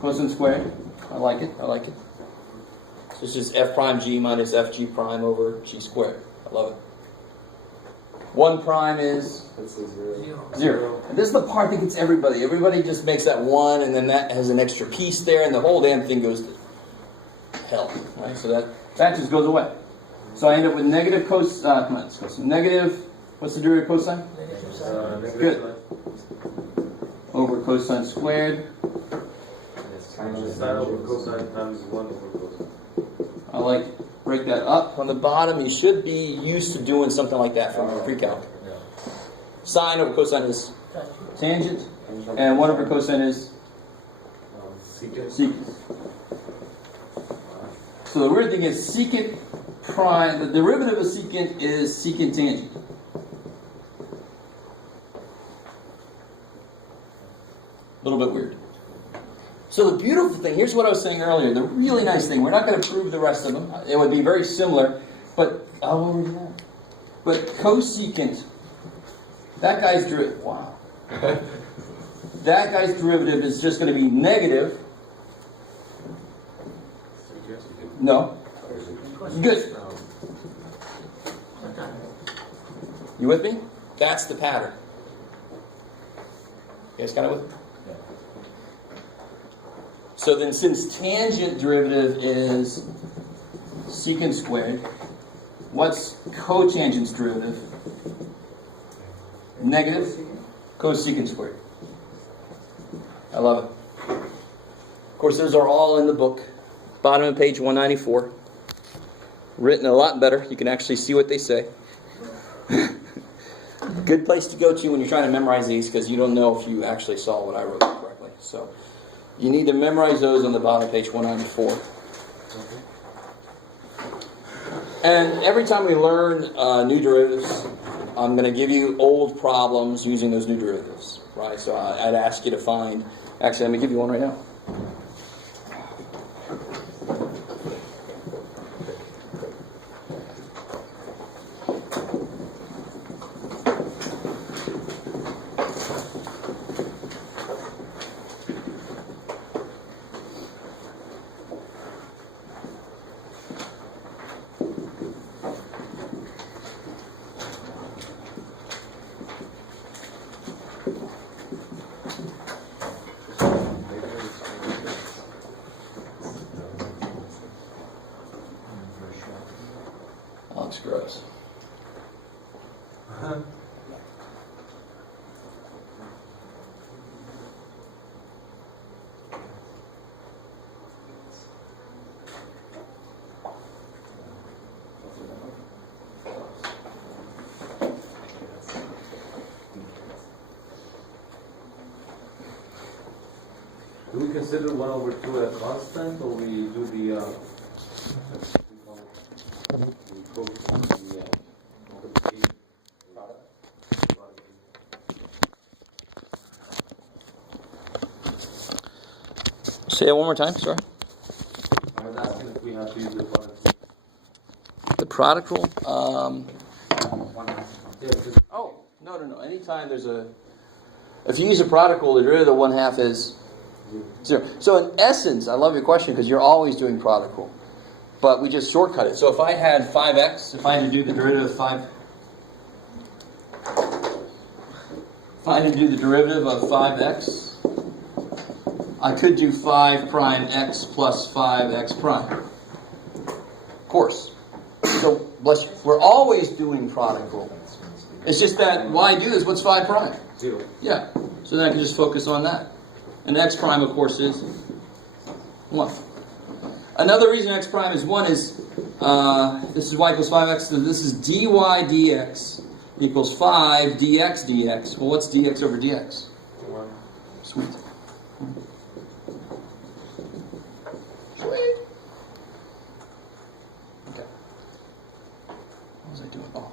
cosine squared. I like it. I like it. So it's just f prime g minus f g prime over g squared. I love it. 1 prime is 0. And this is the part that gets everybody. Everybody just makes that 1, and then that has an extra piece there, and the whole damn thing goes to hell. Right? So that just goes away. So I end up with negative negative, what's the derivative of cosine? Good. Over cosine squared. Sine over cosine times 1 over cosine. I like it. Break that up on the bottom. You should be used to doing something like that from pre-calc. Sine over cosine is tangent, and 1 over cosine is secant. So the weird thing is secant prime, the derivative of secant is secant tangent. A little bit weird. So the beautiful thing, here's what I was saying earlier, the really nice thing, we're not going to prove the rest of them, it would be very similar, but but cosecant, that guy's derivative, wow. That guy's derivative is just going to be negative. No. Good. You with me? That's the pattern. You guys kind of with me? So then since tangent derivative is secant squared, what's cotangent's derivative? Negative cosecant squared. I love it. Of course, those are all in the book. Bottom of page 194. Written a lot better. You can actually see what they say. Good place to go to when you're trying to memorize these, because you don't know if you actually saw what I wrote correctly. So you need to memorize those on the bottom of page 194. And every time we learn new derivatives, I'm going to give you old problems using those new derivatives. Right? So I'd ask you to find... Actually, I'm going to give you one right now. gross. Do we consider 1/2 a constant, or we do the Say it one more time, sorry. I was asking if we have to use the product. The product rule? Yeah, just Oh, no. Anytime there's a... If you use a product rule, the derivative of 1/2 is 0. So in essence, I love your question because you're always doing product rule. But we just shortcut it. So if I had 5x, if I had to do the derivative of 5... If I had to do the derivative of 5x, I could do 5 prime x plus 5x prime. Of course. So, bless you. We're always doing product rule. It's just that, why do this? What's 5 prime? 0. Yeah. So then I can just focus on that. And x prime, of course, is 1. Another reason x prime is 1 is, this is y equals 5x, so this is dy dx equals 5 dx dx. Well, what's dx over dx? 1. Sweet. Sweet. Okay. What was I doing? Oh.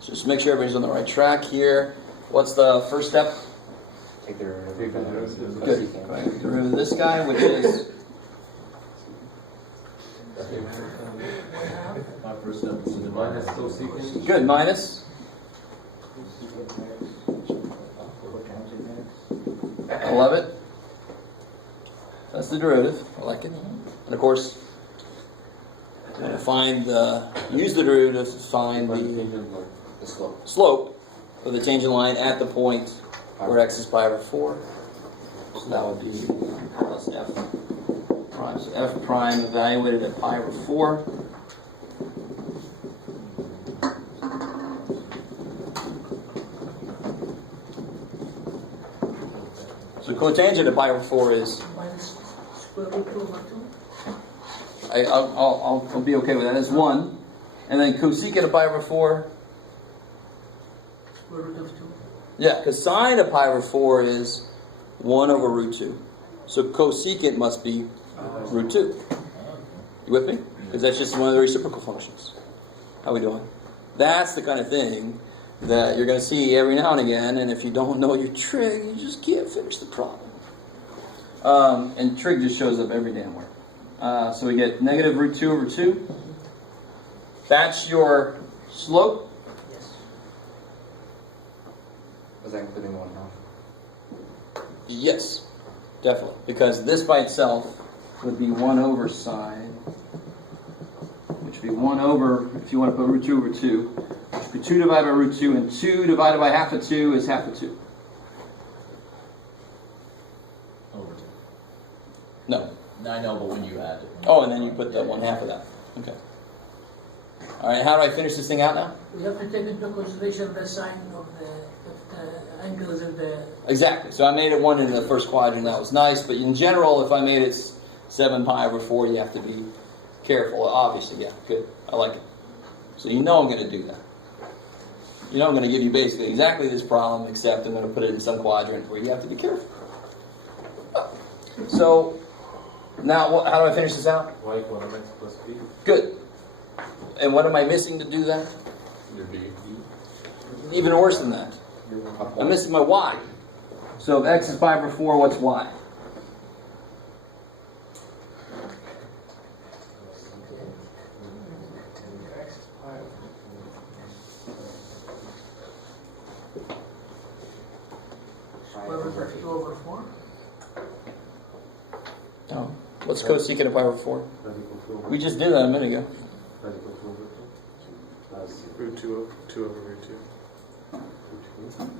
So just make sure everybody's on the right track here. What's the first step? Take the Good. Right. Get rid of this guy, which is My first step is to Minus cosecant. good. Minus. I love it. That's the derivative. I like it. And of course, find the use the derivative to find the slope of the tangent line at the point where x is pi over 4. So that would be plus f prime. So f prime evaluated at pi over 4. So cotangent at pi over 4 is, Minus square root 2 over 2. I'll be okay with that, is 1. And then cosecant of pi over 4, Square root of 2. yeah, because sine of pi over 4 is 1 over root 2. So cosecant must be root 2. You with me? Because that's just one of the reciprocal functions. How we doing? That's the kind of thing that you're going to see every now and again, and if you don't know your trig, you just can't finish the problem. And trig just shows up every damn where. So we get negative root 2 over 2. That's your slope. Yes. Was that including 1/2? Yes, definitely. Because this by itself would be 1 over sine, which would be 1 over, if you want to put root 2 over 2, which would be 2 divided by root 2, and 2 divided by half of 2 is half of 2. Over 2. No. I know, but when you add it. Oh, and then you put the 1/2 of that. Okay. All right, how do I finish this thing out now? We have to take into consideration the sign of the angles of the. Exactly. So I made it 1 in the first quadrant. That was nice. But in general, if I made it 7 pi over 4, you have to be careful. Obviously, yeah, good. I like it. So you know I'm going to do that. You know I'm going to give you basically exactly this problem, except I'm going to put it in some quadrant where you have to be careful. So Now, how do I finish this out? Y equal mx plus b. Good. And what am I missing to do that? Your B. Even worse than that. I'm missing my y. So if x is 5/4, what's y? What was that, 2/4? No. What's cosecant of 5/4? That equals 2 over We just did that a minute ago. that equals 2 over 2. That's Root 2 over root 2. 2.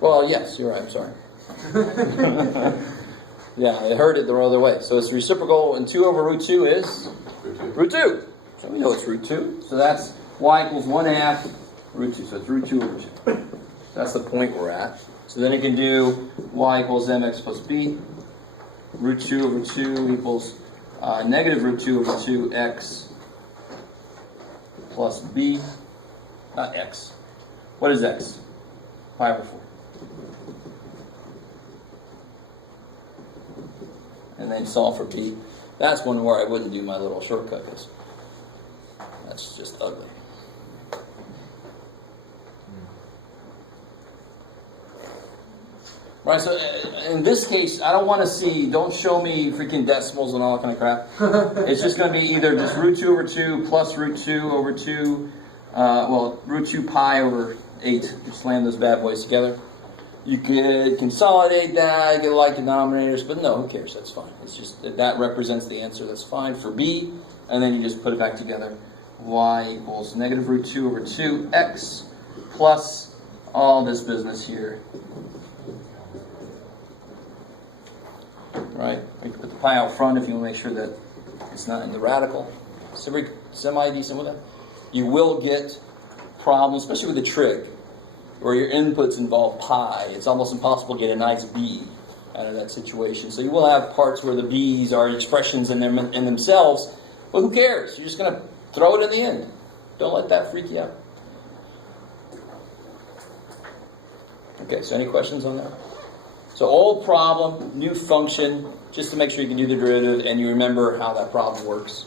Well, yes, you're right. I'm sorry. Yeah, I heard it the other way. So it's reciprocal, and 2 over root 2 is Root 2. root 2. So we know it's root 2. So that's y equals 1/2 root 2. So it's root 2 over 2. That's the point we're at. So then it can do y equals mx plus b. Root 2 over 2 equals negative root 2 over 2x plus b. Not x. What is x? 5/4. And then solve for b. That's one where I wouldn't do my little shortcut, because that's just ugly. Right, so in this case, I don't want to see, don't show me freaking decimals and all that kind of crap. It's just going to be either just root 2 over 2 plus root 2 over 2, root 2 pi over 8. Just slam those bad boys together. You could consolidate that, get like denominators, but no, who cares? That's fine. It's just that represents the answer. That's fine for b, and then you just put it back together. Y equals negative root 2 over 2x plus all this business here. Right? You can put the pi out front if you want to make sure that it's not in the radical. Semi-decent with that. You will get problems, especially with the trig, where your inputs involve pi. It's almost impossible to get a nice b out of that situation. So you will have parts where the b's are expressions in themselves, but who cares? You're just going to throw it in the end. Don't let that freak you out. Okay, so any questions on that? So old problem, new function, just to make sure you can do the derivative and you remember how that problem works.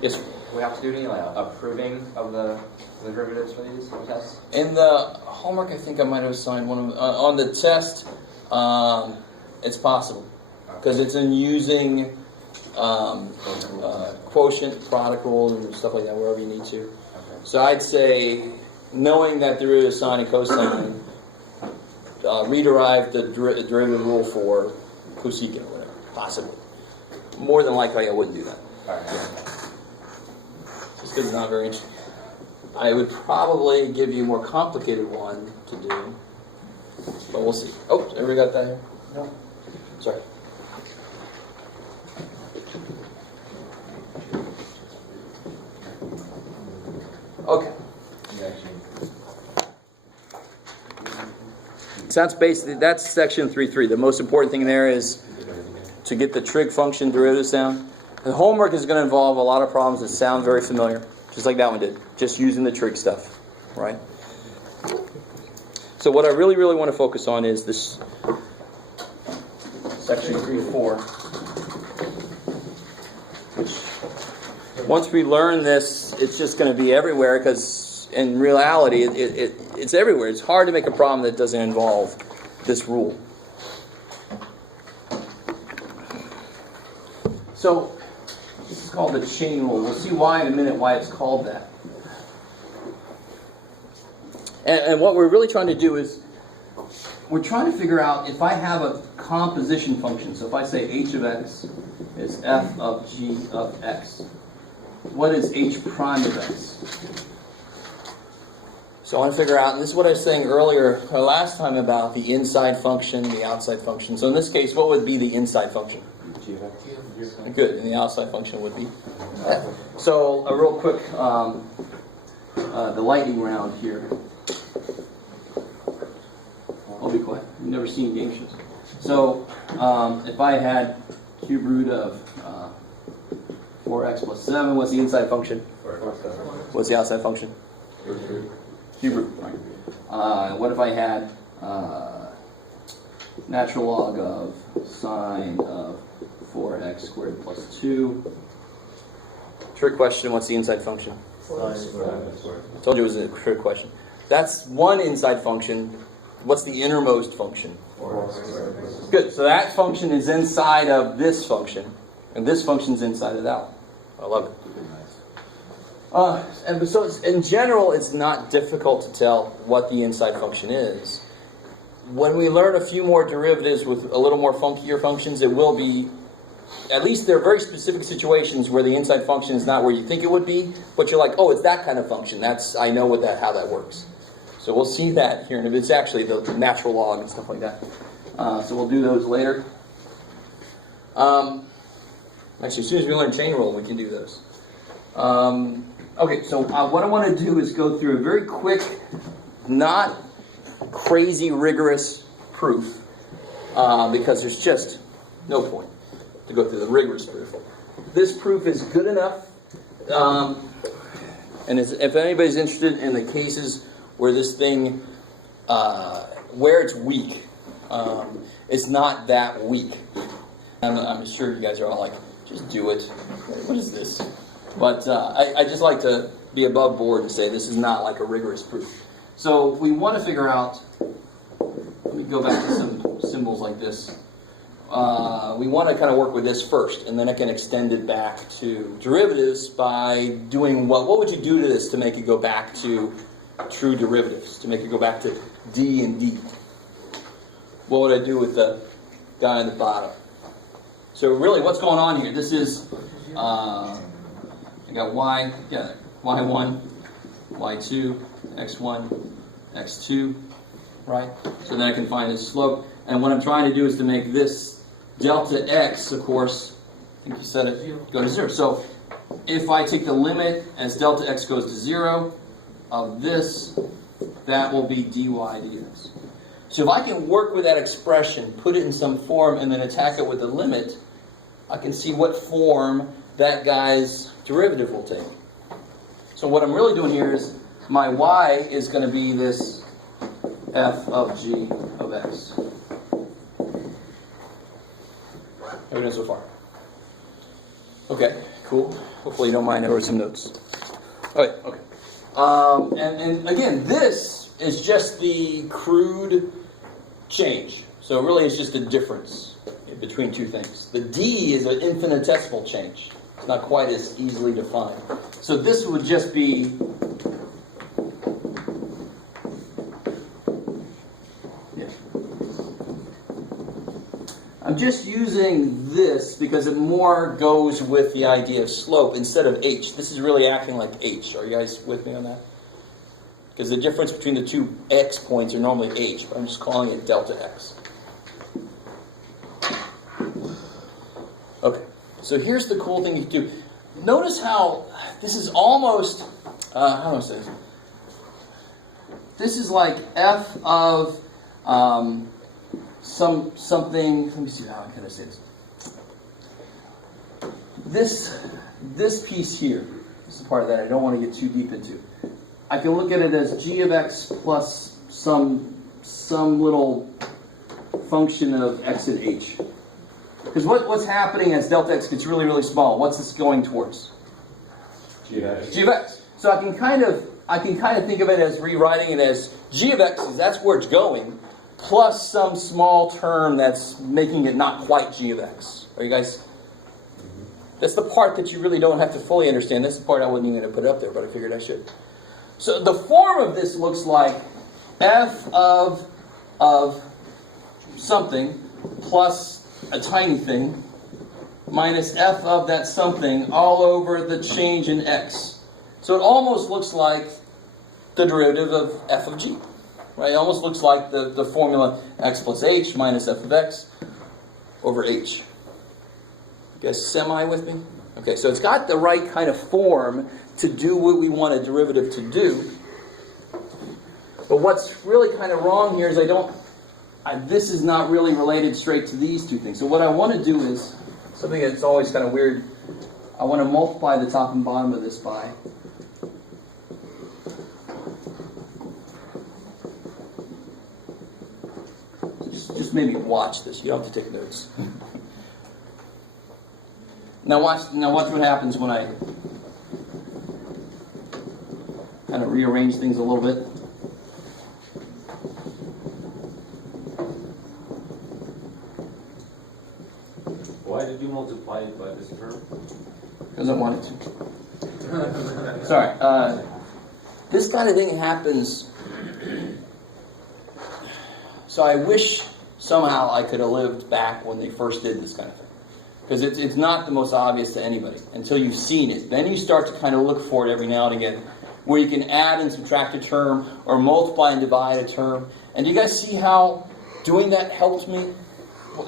Yes, sir? Do we have to do any approving of the derivatives for these tests? In the homework, I think I might have assigned one of them. On the test, it's possible. Because it's in using quotient, product rule, and stuff like that, wherever you need to. Okay. So I'd say, knowing that there is sine and cosine, rederive the derivative rule for cosecant or whatever, possibly. More than likely, I wouldn't do that. All right. Just because it's not very interesting. I would probably give you a more complicated one to do, but we'll see. Oh, everybody got that here? No? Sorry. Okay. So that's section 3.3. The most important thing there is to get the trig function derivatives down. The homework is going to involve a lot of problems that sound very familiar, just like that one did, just using the trig stuff, right? So what I really, really want to focus on is this section 3.4, which once we learn this, it's just going to be everywhere, because in reality, it's everywhere. It's hard to make a problem that doesn't involve this rule. So this is called the chain rule. We'll see why in a minute, why it's called that. And what we're really trying to do is, we're trying to figure out if I have a composition function. So if I say h of x is f of g of x, what is h prime of x? So I want to figure out, and this is what I was saying earlier, or last time, about the inside function, the outside function. So in this case, what would be the inside function? G of x. Good, and the outside function would be. So a real quick, the lightning round here. I'll be quiet. You've never seen game shows. So if I had cube root of 4x plus 7, what's the inside function? What's the outside function? Cube root. Right. What if I had natural log of sine of 4x squared plus 2. Trick question, what's the inside function? Sine squared. Told you it was a trick question. That's one inside function. What's the innermost function? 4x squared. Good, so that function is inside of this function, and this function's inside of that one. I love it. And so in general, it's not difficult to tell what the inside function is. When we learn a few more derivatives with a little more funkier functions, it will be, at least there are very specific situations where the inside function is not where you think it would be, but you're like, oh, it's that kind of function. I know how that works. So we'll see that here, and it's actually the natural log and stuff like that. So we'll do those later. Actually, as soon as we learn chain rule, we can do those. Okay, so what I want to do is go through a very quick, not crazy rigorous proof, because there's just no point to go through the rigorous proof. This proof is good enough, and if anybody's interested in the cases where this thing, where it's weak, it's not that weak. I'm sure you guys are all like, just do it. What is this? But I just like to be above board and say this is not like a rigorous proof. So we want to figure out, let me go back to some symbols like this. We want to kind of work with this first, and then I can extend it back to derivatives by doing what would you do to this to make it go back to true derivatives, to make it go back to d and d? What would I do with the guy at the bottom? So really, what's going on here? This is, I got y1, y2, x1, x2, right? So then I can find its slope. And what I'm trying to do is to make this delta x, of course, I think you said it, go to 0. So if I take the limit as delta x goes to 0 of this, that will be dy dx. So if I can work with that expression, put it in some form, and then attack it with the limit, I can see what form that guy's derivative will take. So what I'm really doing here is my y is going to be this f of g of x. Everything so far? Okay, cool. Hopefully you don't mind. I wrote some notes. All right, okay. And again, this is just the crude change. So really it's just a difference between two things. The d is an infinitesimal change. It's not quite as easily defined. So this would just be, I'm just using this because it more goes with the idea of slope instead of h. This is really acting like h. Are you guys with me on that? Because the difference between the two x points are normally h, but I'm just calling it delta x. Okay, so here's the cool thing you can do. Notice how this is almost, how do I say this? This is like f of something, let me see how can I say this. This piece here, this is the part that I don't want to get too deep into. I can look at it as g of x plus some little function of x and h. Because what's happening as delta x gets really, really small? What's this going towards? G of x. G of x. So I can kind of think of it as rewriting it as g of x, that's where it's going, plus some small term that's making it not quite g of x. Are you guys? That's the part that you really don't have to fully understand. That's the part I wasn't even going to put up there, but I figured I should. So the form of this looks like f of something plus a tiny thing minus f of that something all over the change in x. So it almost looks like the derivative of f of g. Right? It almost looks like the formula x plus h minus f of x over h. You guys semi with me? Okay, so it's got the right kind of form to do what we want a derivative to do. But what's really kind of wrong here is this is not really related straight to these two things. So what I want to do is something that's always kind of weird. I want to multiply the top and bottom of this by just maybe watch this. You don't have to take notes. Now watch what happens when I kind of rearrange things a little bit. Why did you multiply it by this term? Because I wanted to. Sorry. This kind of thing happens. So I wish somehow I could have lived back when they first did this kind of thing. Because it's not the most obvious to anybody until you've seen it. Then you start to kind of look for it every now and again, where you can add and subtract a term or multiply and divide a term. And do you guys see how doing that helped me?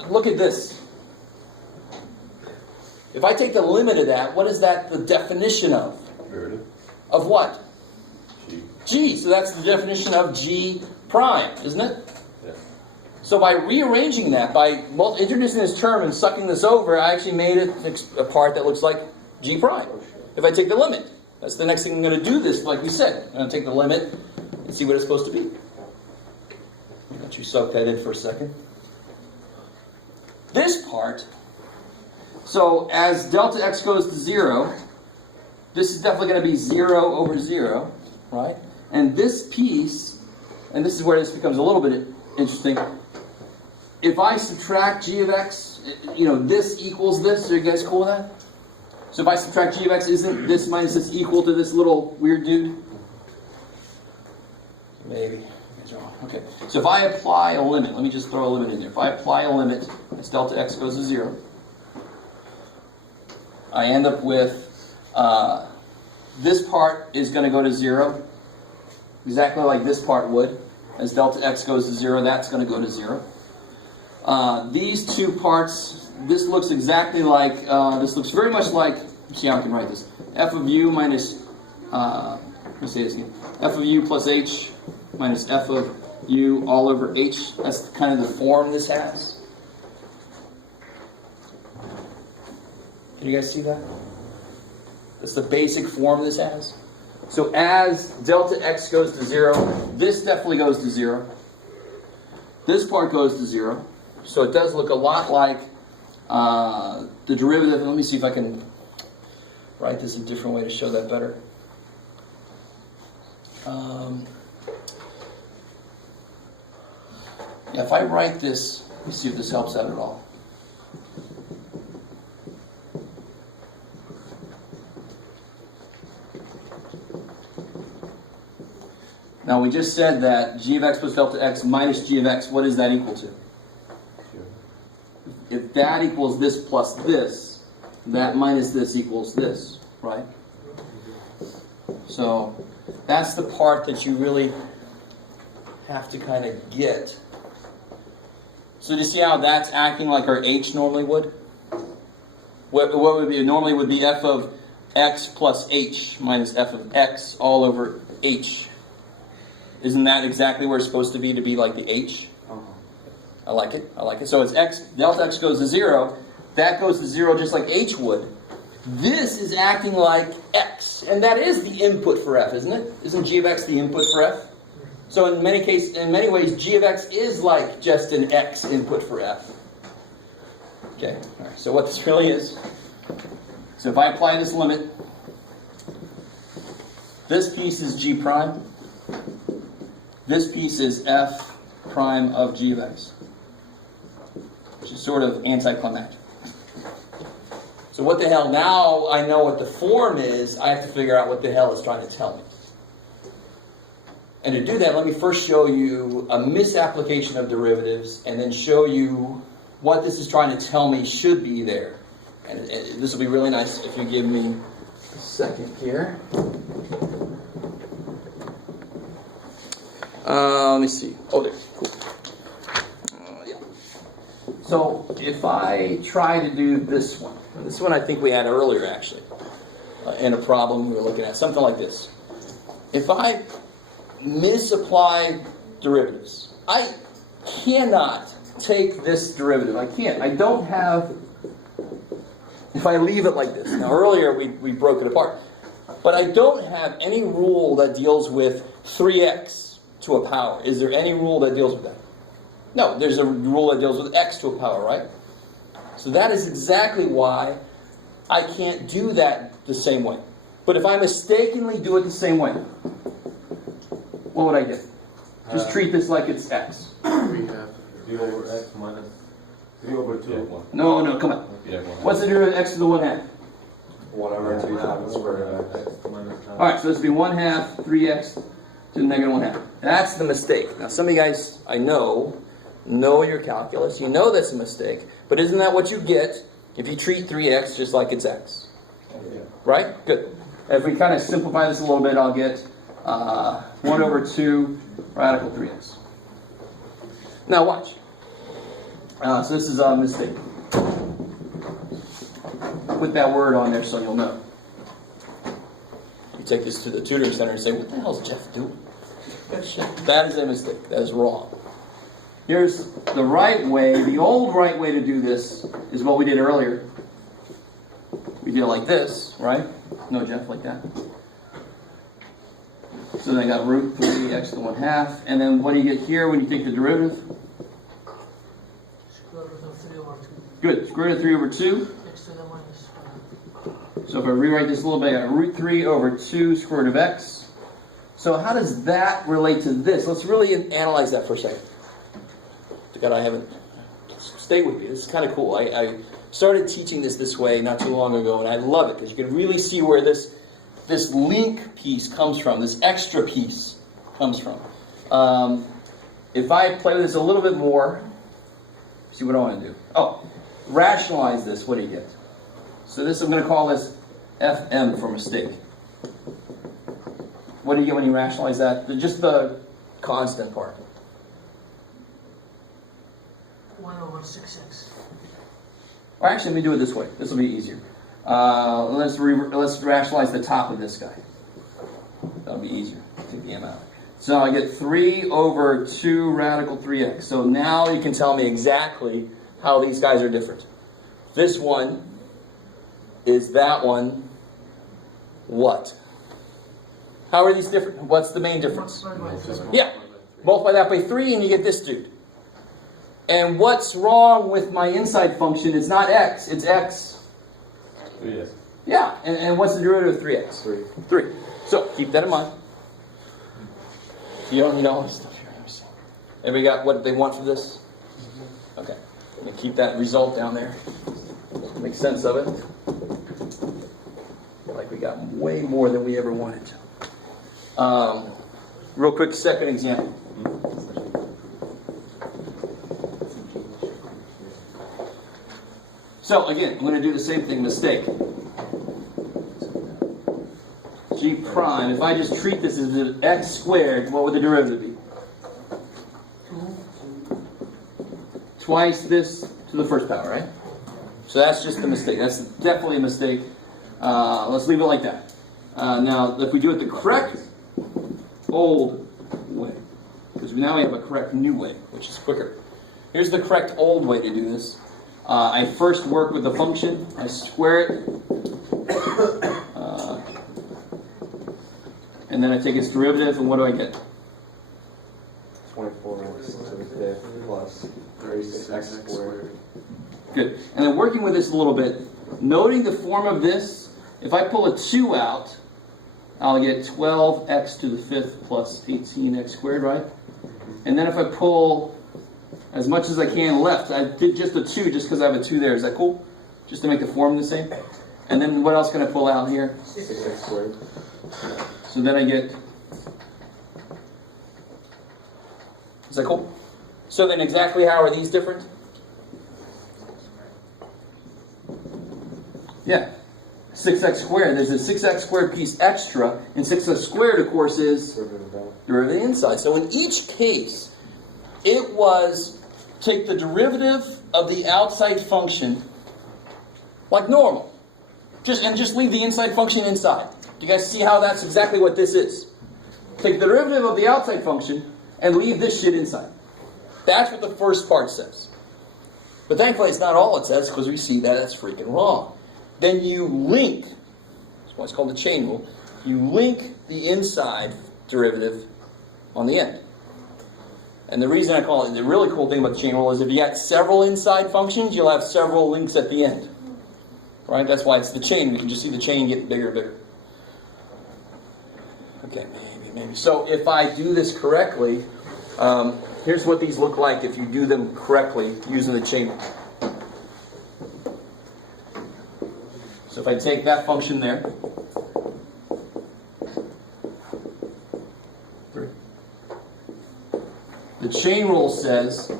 Look at this. If I take the limit of that, what is that the definition of? Derivative. Of what? G. G. So that's the definition of G prime, isn't it? Yes. So by rearranging that, by introducing this term and sucking this over, I actually made it a part that looks like G prime. If I take the limit, that's the next thing I'm going to do this, like we said. I'm going to take the limit and see what it's supposed to be. Let you soak that in for a second. This part, so as delta x goes to 0, this is definitely going to be 0 over 0, right? And this piece, and this is where this becomes a little bit interesting. If I subtract g of x, this equals this. Are you guys cool with that? So if I subtract g of x, isn't this minus this equal to this little weird dude? Maybe. Okay. So if I apply a limit, let me just throw a limit in there. If I apply a limit as delta x goes to 0, I end up with this part is going to go to 0, exactly like this part would. As delta x goes to 0, that's going to go to 0. These two parts, this looks exactly like, this looks very much like, let's see how I can write this. F of u minus, let me say this again. F of u plus h minus f of u all over h. That's kind of the form this has. Can you guys see that? That's the basic form this has. So as delta x goes to 0, this definitely goes to 0. This part goes to 0. So it does look a lot like the derivative. Let me see if I can write this a different way to show that better. If I write this, let me see if this helps out at all. Now we just said that g of x plus delta x minus g of x, what is that equal to? If that equals this plus this, that minus this equals this, right? So that's the part that you really have to kind of get. So do you see how that's acting like our h normally would? What would be normally would be f of x plus h minus f of x all over h. Isn't that exactly where it's supposed to be like the h? I like it. I like it. So it's x, delta x goes to 0. That goes to 0 just like h would. This is acting like x. And that is the input for f, isn't it? Isn't g of x the input for f? So in many ways, g of x is like just an x input for f. Okay. All right. So what this really is, so if I apply this limit, this piece is g prime. This piece is f prime of g of x, which is sort of anticlimactic. So what the hell, now I know what the form is, I have to figure out what the hell it's trying to tell me. And to do that, let me first show you a misapplication of derivatives, and then show you what this is trying to tell me should be there. And this will be really nice if you give me a second here. Let me see. Oh, there. Cool. Yeah. So if I try to do this one I think we had earlier actually, in a problem we were looking at, something like this. If I misapply derivatives, I cannot take this derivative. I can't. I don't have, if I leave it like this. Now earlier we broke it apart. But I don't have any rule that deals with 3x to a power. Is there any rule that deals with that? No, there's a rule that deals with x to a power, right? So that is exactly why I can't do that the same way. But if I mistakenly do it the same way, what would I get? Just treat this like it's x. 3 half. 3 over x minus 3 over 2. Yeah, 1. No, come on. Yeah, 1. What's the derivative of x to the 1/2? 1 over 3 times the square root of x. X minus half. Alright, so this would be 1/2, 3x to the negative 1/2. That's the mistake. Now some of you guys, I know your calculus. You know that's a mistake. But isn't that what you get if you treat 3x just like it's x? Right? Good. If we kind of simplify this a little bit, I'll get 1 over 2 radical 3x. Now watch. So this is a mistake. Put that word on there so you'll know. You take this to the tutoring center and say, what the hell is Jeff doing? That is a mistake. That is wrong. Here's the right way. The old right way to do this is what we did earlier. We did it like this, right? No, Jeff, like that. So then I got root 3x to the 1/2. And then what do you get here when you take the derivative? Square root of 3 over 2. Good. Square root of 3 over 2. X to the minus 1. So if I rewrite this a little bit, I got root 3 over 2 square root of x. So how does that relate to this? Let's really analyze that for a second. God, I haven't... Stay with me. This is kind of cool. I started teaching this way not too long ago, and I love it because you can really see where this link piece comes from, this extra piece comes from. If I play with this a little bit more, see what I want to do. Oh, rationalize this. What do you get? So this, I'm going to call this FM for mistake. What do you get when you rationalize that? Just the constant part. 1 over 6x. Or actually, let me do it this way. This will be easier. Let's rationalize the top of this guy. That'll be easier. Take the m out. So I get 3 over 2 radical 3x. So now you can tell me exactly how these guys are different. This one is that one. What? How are these different? What's the main difference? Yeah. Multiply that by 3 and you get this dude. And what's wrong with my inside function? It's not x, it's x. 3x. Yeah, and what's the derivative of 3x? 3. So, keep that in mind. You don't need all this stuff here. Everybody got what they want for this? Okay. I'm going to keep that result down there. Make sense of it. Feel like we got way more than we ever wanted to. Real quick, second example. So again, I'm going to do the same thing, mistake. G prime, if I just treat this as an x squared, what would the derivative be? Twice this to the first power, right? So that's just the mistake. That's definitely a mistake. Let's leave it like that. Now, if we do it the correct old way, because now we have a correct new way, which is quicker. Here's the correct old way to do this. I first work with the function. I square it. And then I take its derivative, and what do I get? 24x to the 5th plus 36x squared. Good. And then working with this a little bit, noting the form of this, if I pull a 2 out, I'll get 12x to the 5th plus 18x squared, right? And then if I pull as much as I can left, I did just a 2 just because I have a 2 there. Is that cool? Just to make the form the same? And then what else can I pull out here? 6x squared. So then I get... Is that cool? So then exactly how are these different? Yeah. 6x squared. There's a 6x squared piece extra, and 6x squared, of course, is derivative inside. So in each case, it was take the derivative of the outside function like normal. Just leave the inside function inside. Do you guys see how that's exactly what this is? Take the derivative of the outside function and leave this shit inside. That's what the first part says. But thankfully it's not all it says, because we see that that's freaking wrong. Then you link, that's why it's called the chain rule, you link the inside derivative on the end. And the reason I call it, the really cool thing about the chain rule is if you got several inside functions, you'll have several links at the end. right? That's why it's the chain. We can just see the chain get bigger and bigger. Okay, maybe. So if I do this correctly, here's what these look like if you do them correctly using the chain. So if I take that function there, 3. The chain rule says,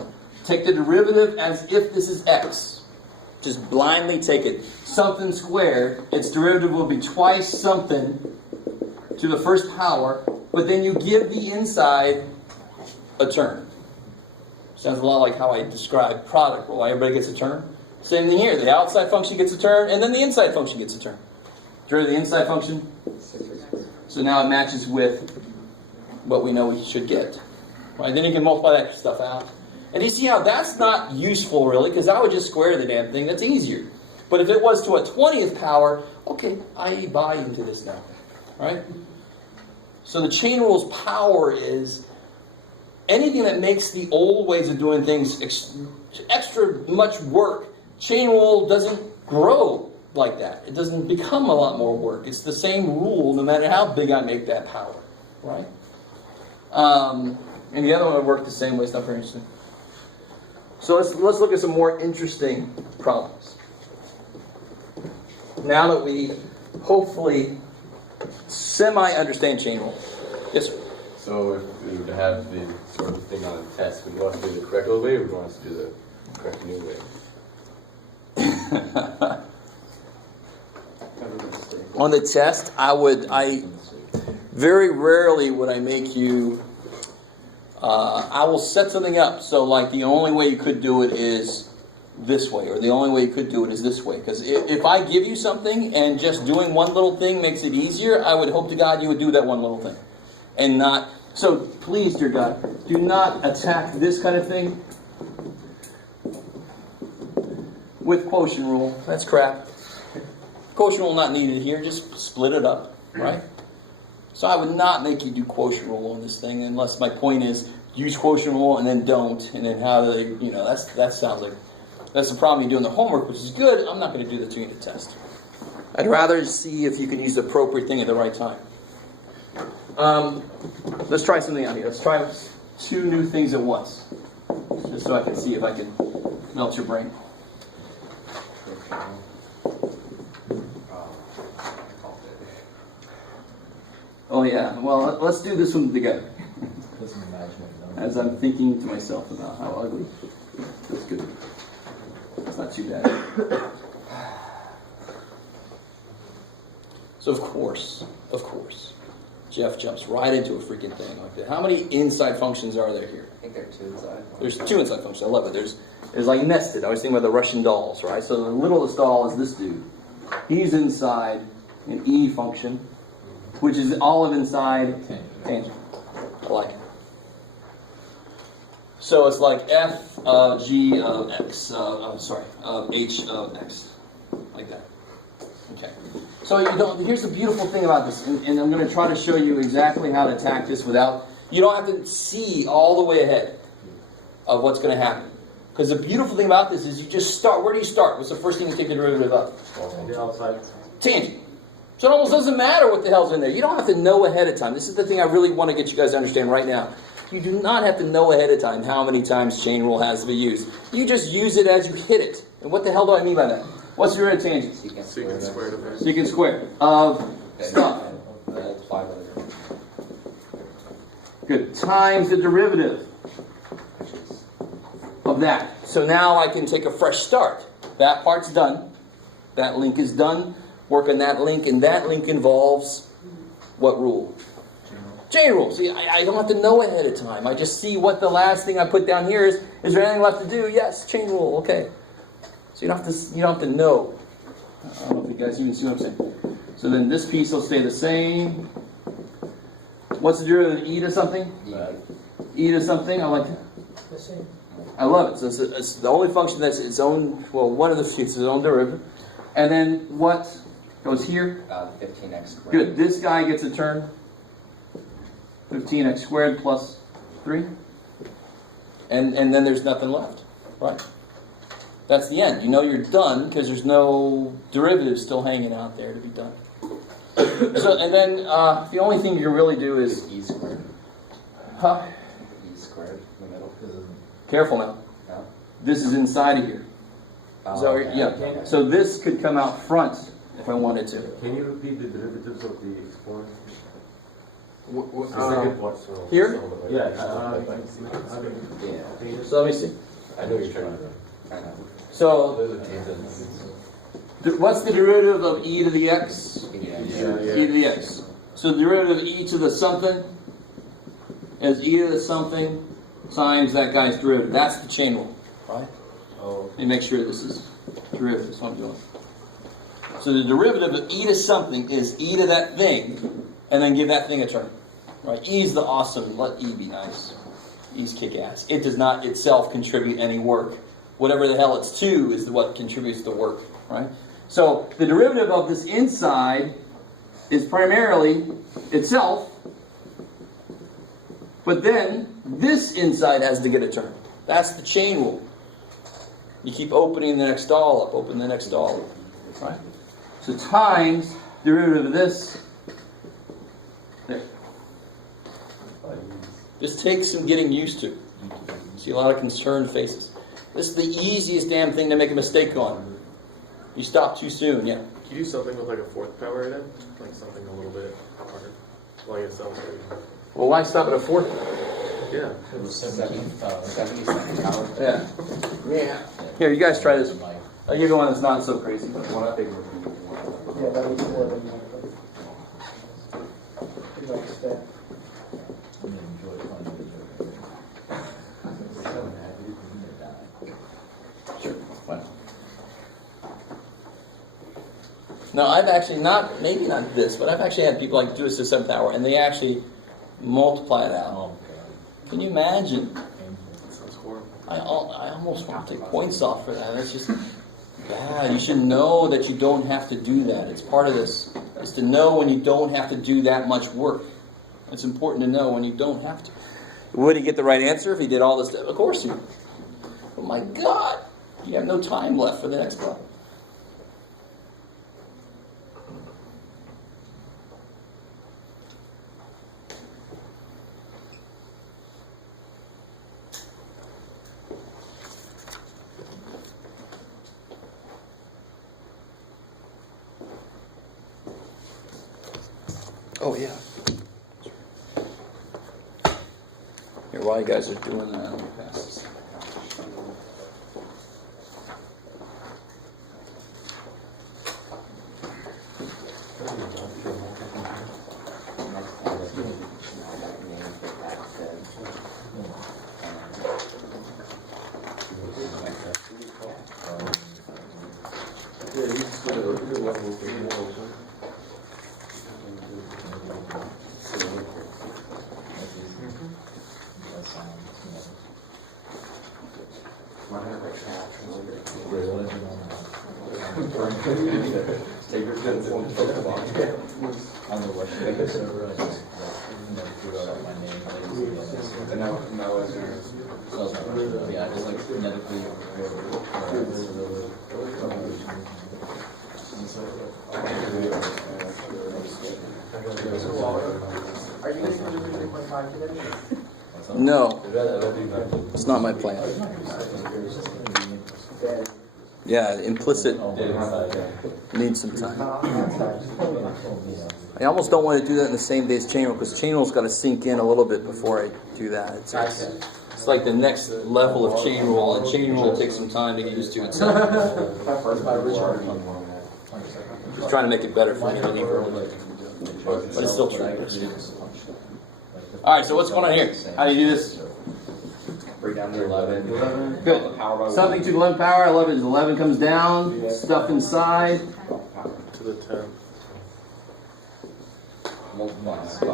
take the derivative as if this is x. Just blindly take it. Something squared, its derivative will be twice something to the first power, but then you give the inside a term. Sounds a lot like how I described product rule. Everybody gets a term. Same thing here. The outside function gets a term, and then the inside function gets a term. Derivative of the inside function. So now it matches with what we know we should get. Right? Then you can multiply that stuff out. And you see how that's not useful really, because I would just square the damn thing. That's easier. But if it was to a 20th power, okay, I buy into this now. Right? So the chain rule's power is anything that makes the old ways of doing things extra much work. Chain rule doesn't grow like that. It doesn't become a lot more work. It's the same rule no matter how big I make that power. Right? And the other one would work the same way. It's not very interesting. So let's look at some more interesting problems. Now that we hopefully semi-understand chain rule. Yes, sir? So if we were to have the sort of thing on a test, would you want us to do the correct old way, or would you want us to do the correct new way? On the test, I very rarely would I make you, I will set something up. So like the only way you could do it is this way, or the only way you could do it is this way. Because if I give you something and just doing one little thing makes it easier, I would hope to God you would do that one little thing. And not, so please, dear God, do not attack this kind of thing with quotient rule. That's crap. Quotient rule not needed here, just split it up, right? So I would not make you do quotient rule on this thing unless my point is use quotient rule and then don't, and then how do they, that sounds like, that's the problem you do in the homework, which is good. I'm not going to do the 2-unit test. I'd rather see if you can use the appropriate thing at the right time. Let's try something out here. Let's try 2 new things at once. Just so I can see if I can melt your brain. Oh yeah, well let's do this one together. As I'm thinking to myself about how ugly. That's good. It's not too bad. So of course, Jeff jumps right into a freaking thing like that. How many inside functions are there here? I think there are 2 inside. There's 2 inside functions. I love it. There's like nested. I was thinking about the Russian dolls, right? So the littlest doll is this dude. He's inside an E function, which is all of inside tangent. I like it. So it's like f of g of x, h of x, like that. Okay. So here's the beautiful thing about this, and I'm going to try to show you exactly how to attack this without, you don't have to see all the way ahead of what's going to happen. Because the beautiful thing about this is you just start, where do you start? What's the first thing you take the derivative of? The outside. Tangent. So it almost doesn't matter what the hell's in there. You don't have to know ahead of time. This is the thing I really want to get you guys to understand right now. You do not have to know ahead of time how many times chain rule has to be used. You just use it as you hit it. And what the hell do I mean by that? What's your tangent? Secant squared of it. Secant squared of stuff. Good. Times the derivative of that. So now I can take a fresh start. That part's done. That link is done. Work on that link, and that link involves what rule? Chain rule. See, I don't have to know ahead of time. I just see what the last thing I put down here is. Is there anything left to do? Yes, chain rule. Okay. So you don't have to know. I don't know if you guys even see what I'm saying. So then this piece will stay the same. What's the derivative of e to something? E to something. I like it. The same. I love it. So it's the only function that's its own. Well, one of the it's its own derivative. And then what goes here? 15x squared. Good. This guy gets a term. 15x squared plus 3. And then there's nothing left. Right? That's the end. You know you're done because there's no derivative still hanging out there to be done. So, and then the only thing you can really do is, E squared. huh? E squared in the middle. Careful now. No? This is inside of here. So, okay. yeah. Okay. So this could come out front if I wanted to. Can you repeat the derivatives of the exponent? The Uh, second part, so. here? Yeah. Yeah. So let me see. I know what you're trying to do. I know. So Those are tangents. what's the derivative of e to the x? Yeah. E to the x. So the derivative of e to the something is e to the something times that guy's derivative. That's the chain rule, right? Oh. Let me make sure this is derivative. That's what I'm doing. So the derivative of e to something is e to that thing, and then give that thing a term. Right? E's the awesome. Let e be nice. E's kick ass. It does not itself contribute any work. Whatever the hell it's to is what contributes the work. Right? So the derivative of this inside is primarily itself, but then this inside has to get a term. That's the chain rule. You keep opening the next doll up, open the next doll up. Right? So times derivative of this. There. This takes some getting used to. See a lot of concerned faces. This is the easiest damn thing to make a mistake on. You stop too soon, yeah. Can you do something with like a fourth power then? Like something a little bit harder? Like itself. Well, why stop at a fourth? Yeah. It was 72nd power. Yeah. Yeah. Here, you guys try this. I'll give you one that's not so crazy. One I think would be one. Yeah, that was 11. Good luck, Steph. I mean, enjoy finding the Sure. Why not? No, I've actually not, maybe not this, but I've actually had people like do this to 7th hour, and they actually multiply it out. Can you imagine? Sounds horrible. I almost want to take points off for that. That's just bad. You should know that you don't have to do that. It's part of this. Is to know when you don't have to do that much work. It's important to know when you don't have to. Would he get the right answer if he did all this stuff? Of course he would. Oh my God! You have no time left for the next one. Oh, yeah. Here, while you guys are doing that, let me pass this. Are you going to do 3.5 today? No, it's not my plan. Yeah, implicit needs some time. I almost don't want to do that in the same day as chain rule, because chain rule's got to sink in a little bit before I do that. It's like the next level of chain rule, and chain rule takes some time to get used to itself. Just trying to make it better for me, but it's still true. All right, so what's going on here? How do you do this? Break down to 11. Good. Power by Something to 11 power. 11 is 11 comes down. Stuff inside. To the 10.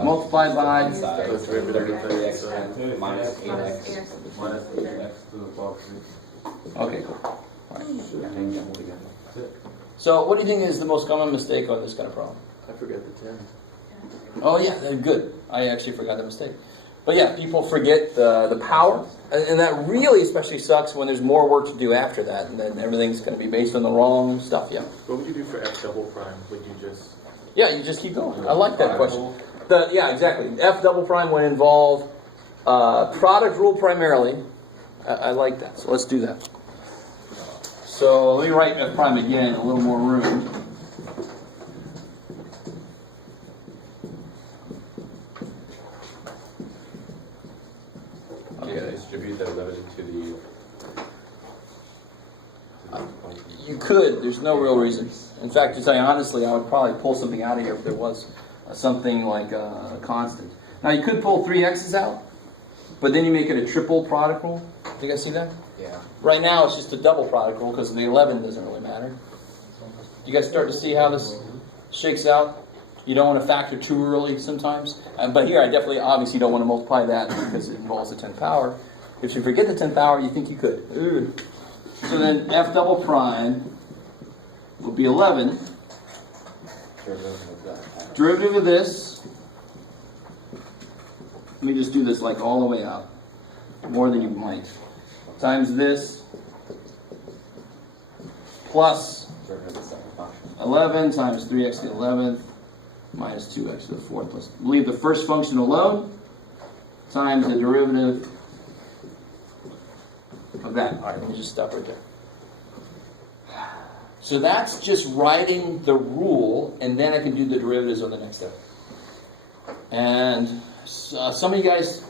Multiplied by. So it's right there, 33x minus 8x. Minus x to the power 3. Okay, cool. Right. So, what do you think is the most common mistake on this kind of problem? I forget the 10. Oh yeah, good. I actually forgot the mistake. But yeah, people forget the power, and that really especially sucks when there's more work to do after that, and then everything's going to be based on the wrong stuff. Yeah. What would you do for F double prime? Would you just... Yeah, you just keep going. I like that question. Yeah, exactly. F double prime would involve product rule primarily. I like that. So let's do that. So let me write F prime again, a little more room. Okay, distribute that 11 to the... You could. There's no real reason. In fact, to tell you honestly, I would probably pull something out of here if there was something like a constant. Now, you could pull 3 x's out, but then you make it a triple product rule. Do you guys see that? Yeah. Right now, it's just a double product rule because the 11 doesn't really matter. You guys start to see how this shakes out? You don't want to factor too early sometimes. But here, I definitely, obviously, don't want to multiply that because it involves the 10th power. If you forget the 10th power, you think you could. Ugh. So then F double prime will be 11. Derivative of this. Let me just do this like all the way out. More than you might. Times this. Plus 11 times 3x to the 11th. Minus 2x to the 4th. Let's leave the first function alone. Times the derivative of that. All right, let me just stop right there. So that's just writing the rule, and then I can do the derivatives on the next step. And some of you guys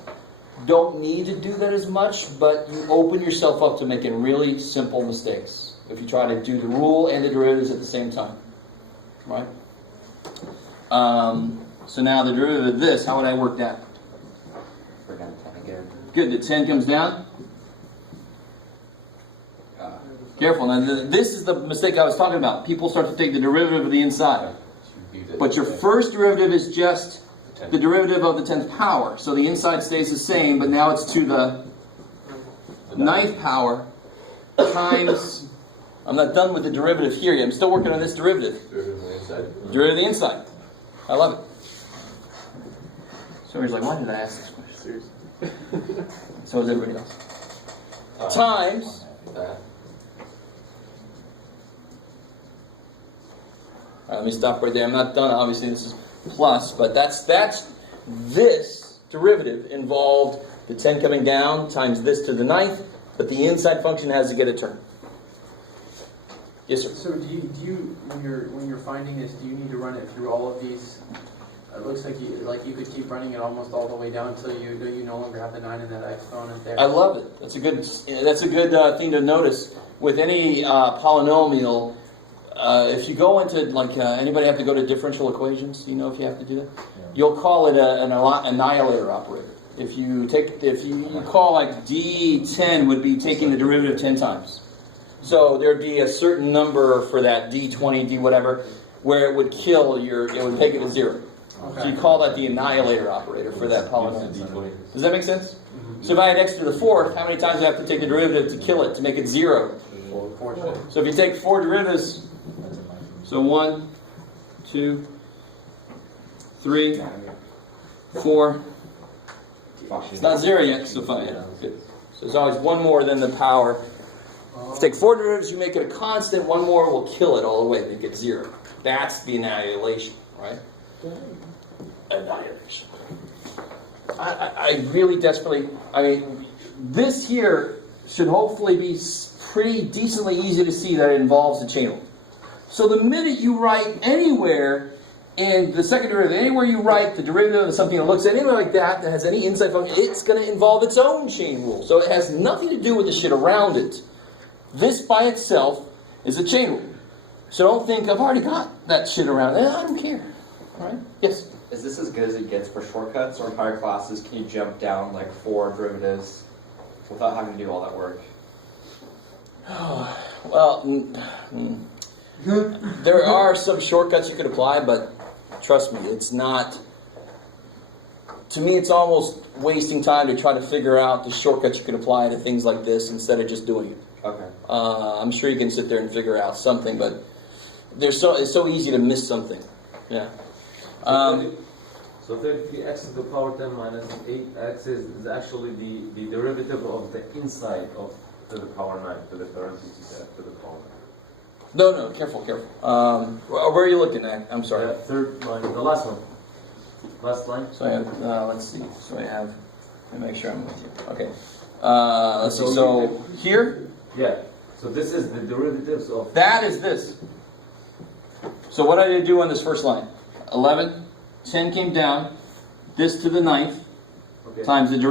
don't need to do that as much, but you open yourself up to making really simple mistakes if you try to do the rule and the derivatives at the same time. Right? So now the derivative of this, how would I work that? We're going to 10 again. Good, the 10 comes down. Careful, now this is the mistake I was talking about. People start to take the derivative of the inside. But your first derivative is just the derivative of the 10th power. So the inside stays the same, but now it's to the 9th power times... I'm not done with the derivative here yet. I'm still working on this derivative. Derivative of the inside. Derivative of the inside. I love it. So he's like, why did I ask this question? Seriously. So is everybody else. Times... All right, let me stop right there. I'm not done. Obviously, this is plus, but that's this derivative involved the 10 coming down times this to the 9th, but the inside function has to get a term. Yes, sir. So do you when you're finding this, do you need to run it through all of these? It looks like you could keep running it almost all the way down until you no longer have the 9 and that exponent there. I love it. That's a good thing to notice with any polynomial. If you go into, like, anybody have to go to differential equations? You know if you have to do that? Yeah. You'll call it an annihilator operator. If you call, like, D10 would be taking the derivative 10 times. So there'd be a certain number for that D20, D whatever, where it would kill it would take it to 0. Okay. So you call that the annihilator operator for that polynomial. Does that make sense? Mm-hmm. So if I had x to the 4th, how many times do I have to take the derivative to kill it, to make it 0? 4. So if you take 4 derivatives, so 1, 2, 3, 4. It's not 0 yet, so fine. Yeah, good. So there's always one more than the power. If you take 4 derivatives, you make it a constant. One more will kill it all the way, make it 0. That's the annihilation, right? Annihilation. I really desperately, this here should hopefully be pretty decently easy to see that it involves the chain rule. So the minute you write anywhere in the second derivative, anywhere you write the derivative of something that looks anywhere like that has any inside function, it's going to involve its own chain rule. So it has nothing to do with the shit around it. This by itself is a chain rule. So don't think, I've already got that shit around it. I don't care. All right? Yes? Is this as good as it gets for shortcuts, or in higher classes can you jump down like 4 derivatives without having to do all that work? Well, there are some shortcuts you could apply, but trust me, it's not... To me, it's almost wasting time to try to figure out the shortcuts you could apply to things like this instead of just doing it. Okay. I'm sure you can sit there and figure out something, but it's so easy to miss something. Yeah. So So 33x to the power 10 minus 8x is actually the derivative of the inside of to the power 9, to the parentheses to the power 9. No, careful. Where are you looking at? I'm sorry. Third line, the last one. Last line. So I have, let's see. So I have, let me make sure I'm with you. Okay. Let's see. So here, Yeah. So this is the derivatives of. that is this. So what did I do on this first line? 11, 10 came down, this to the ninth, Okay. times the derivative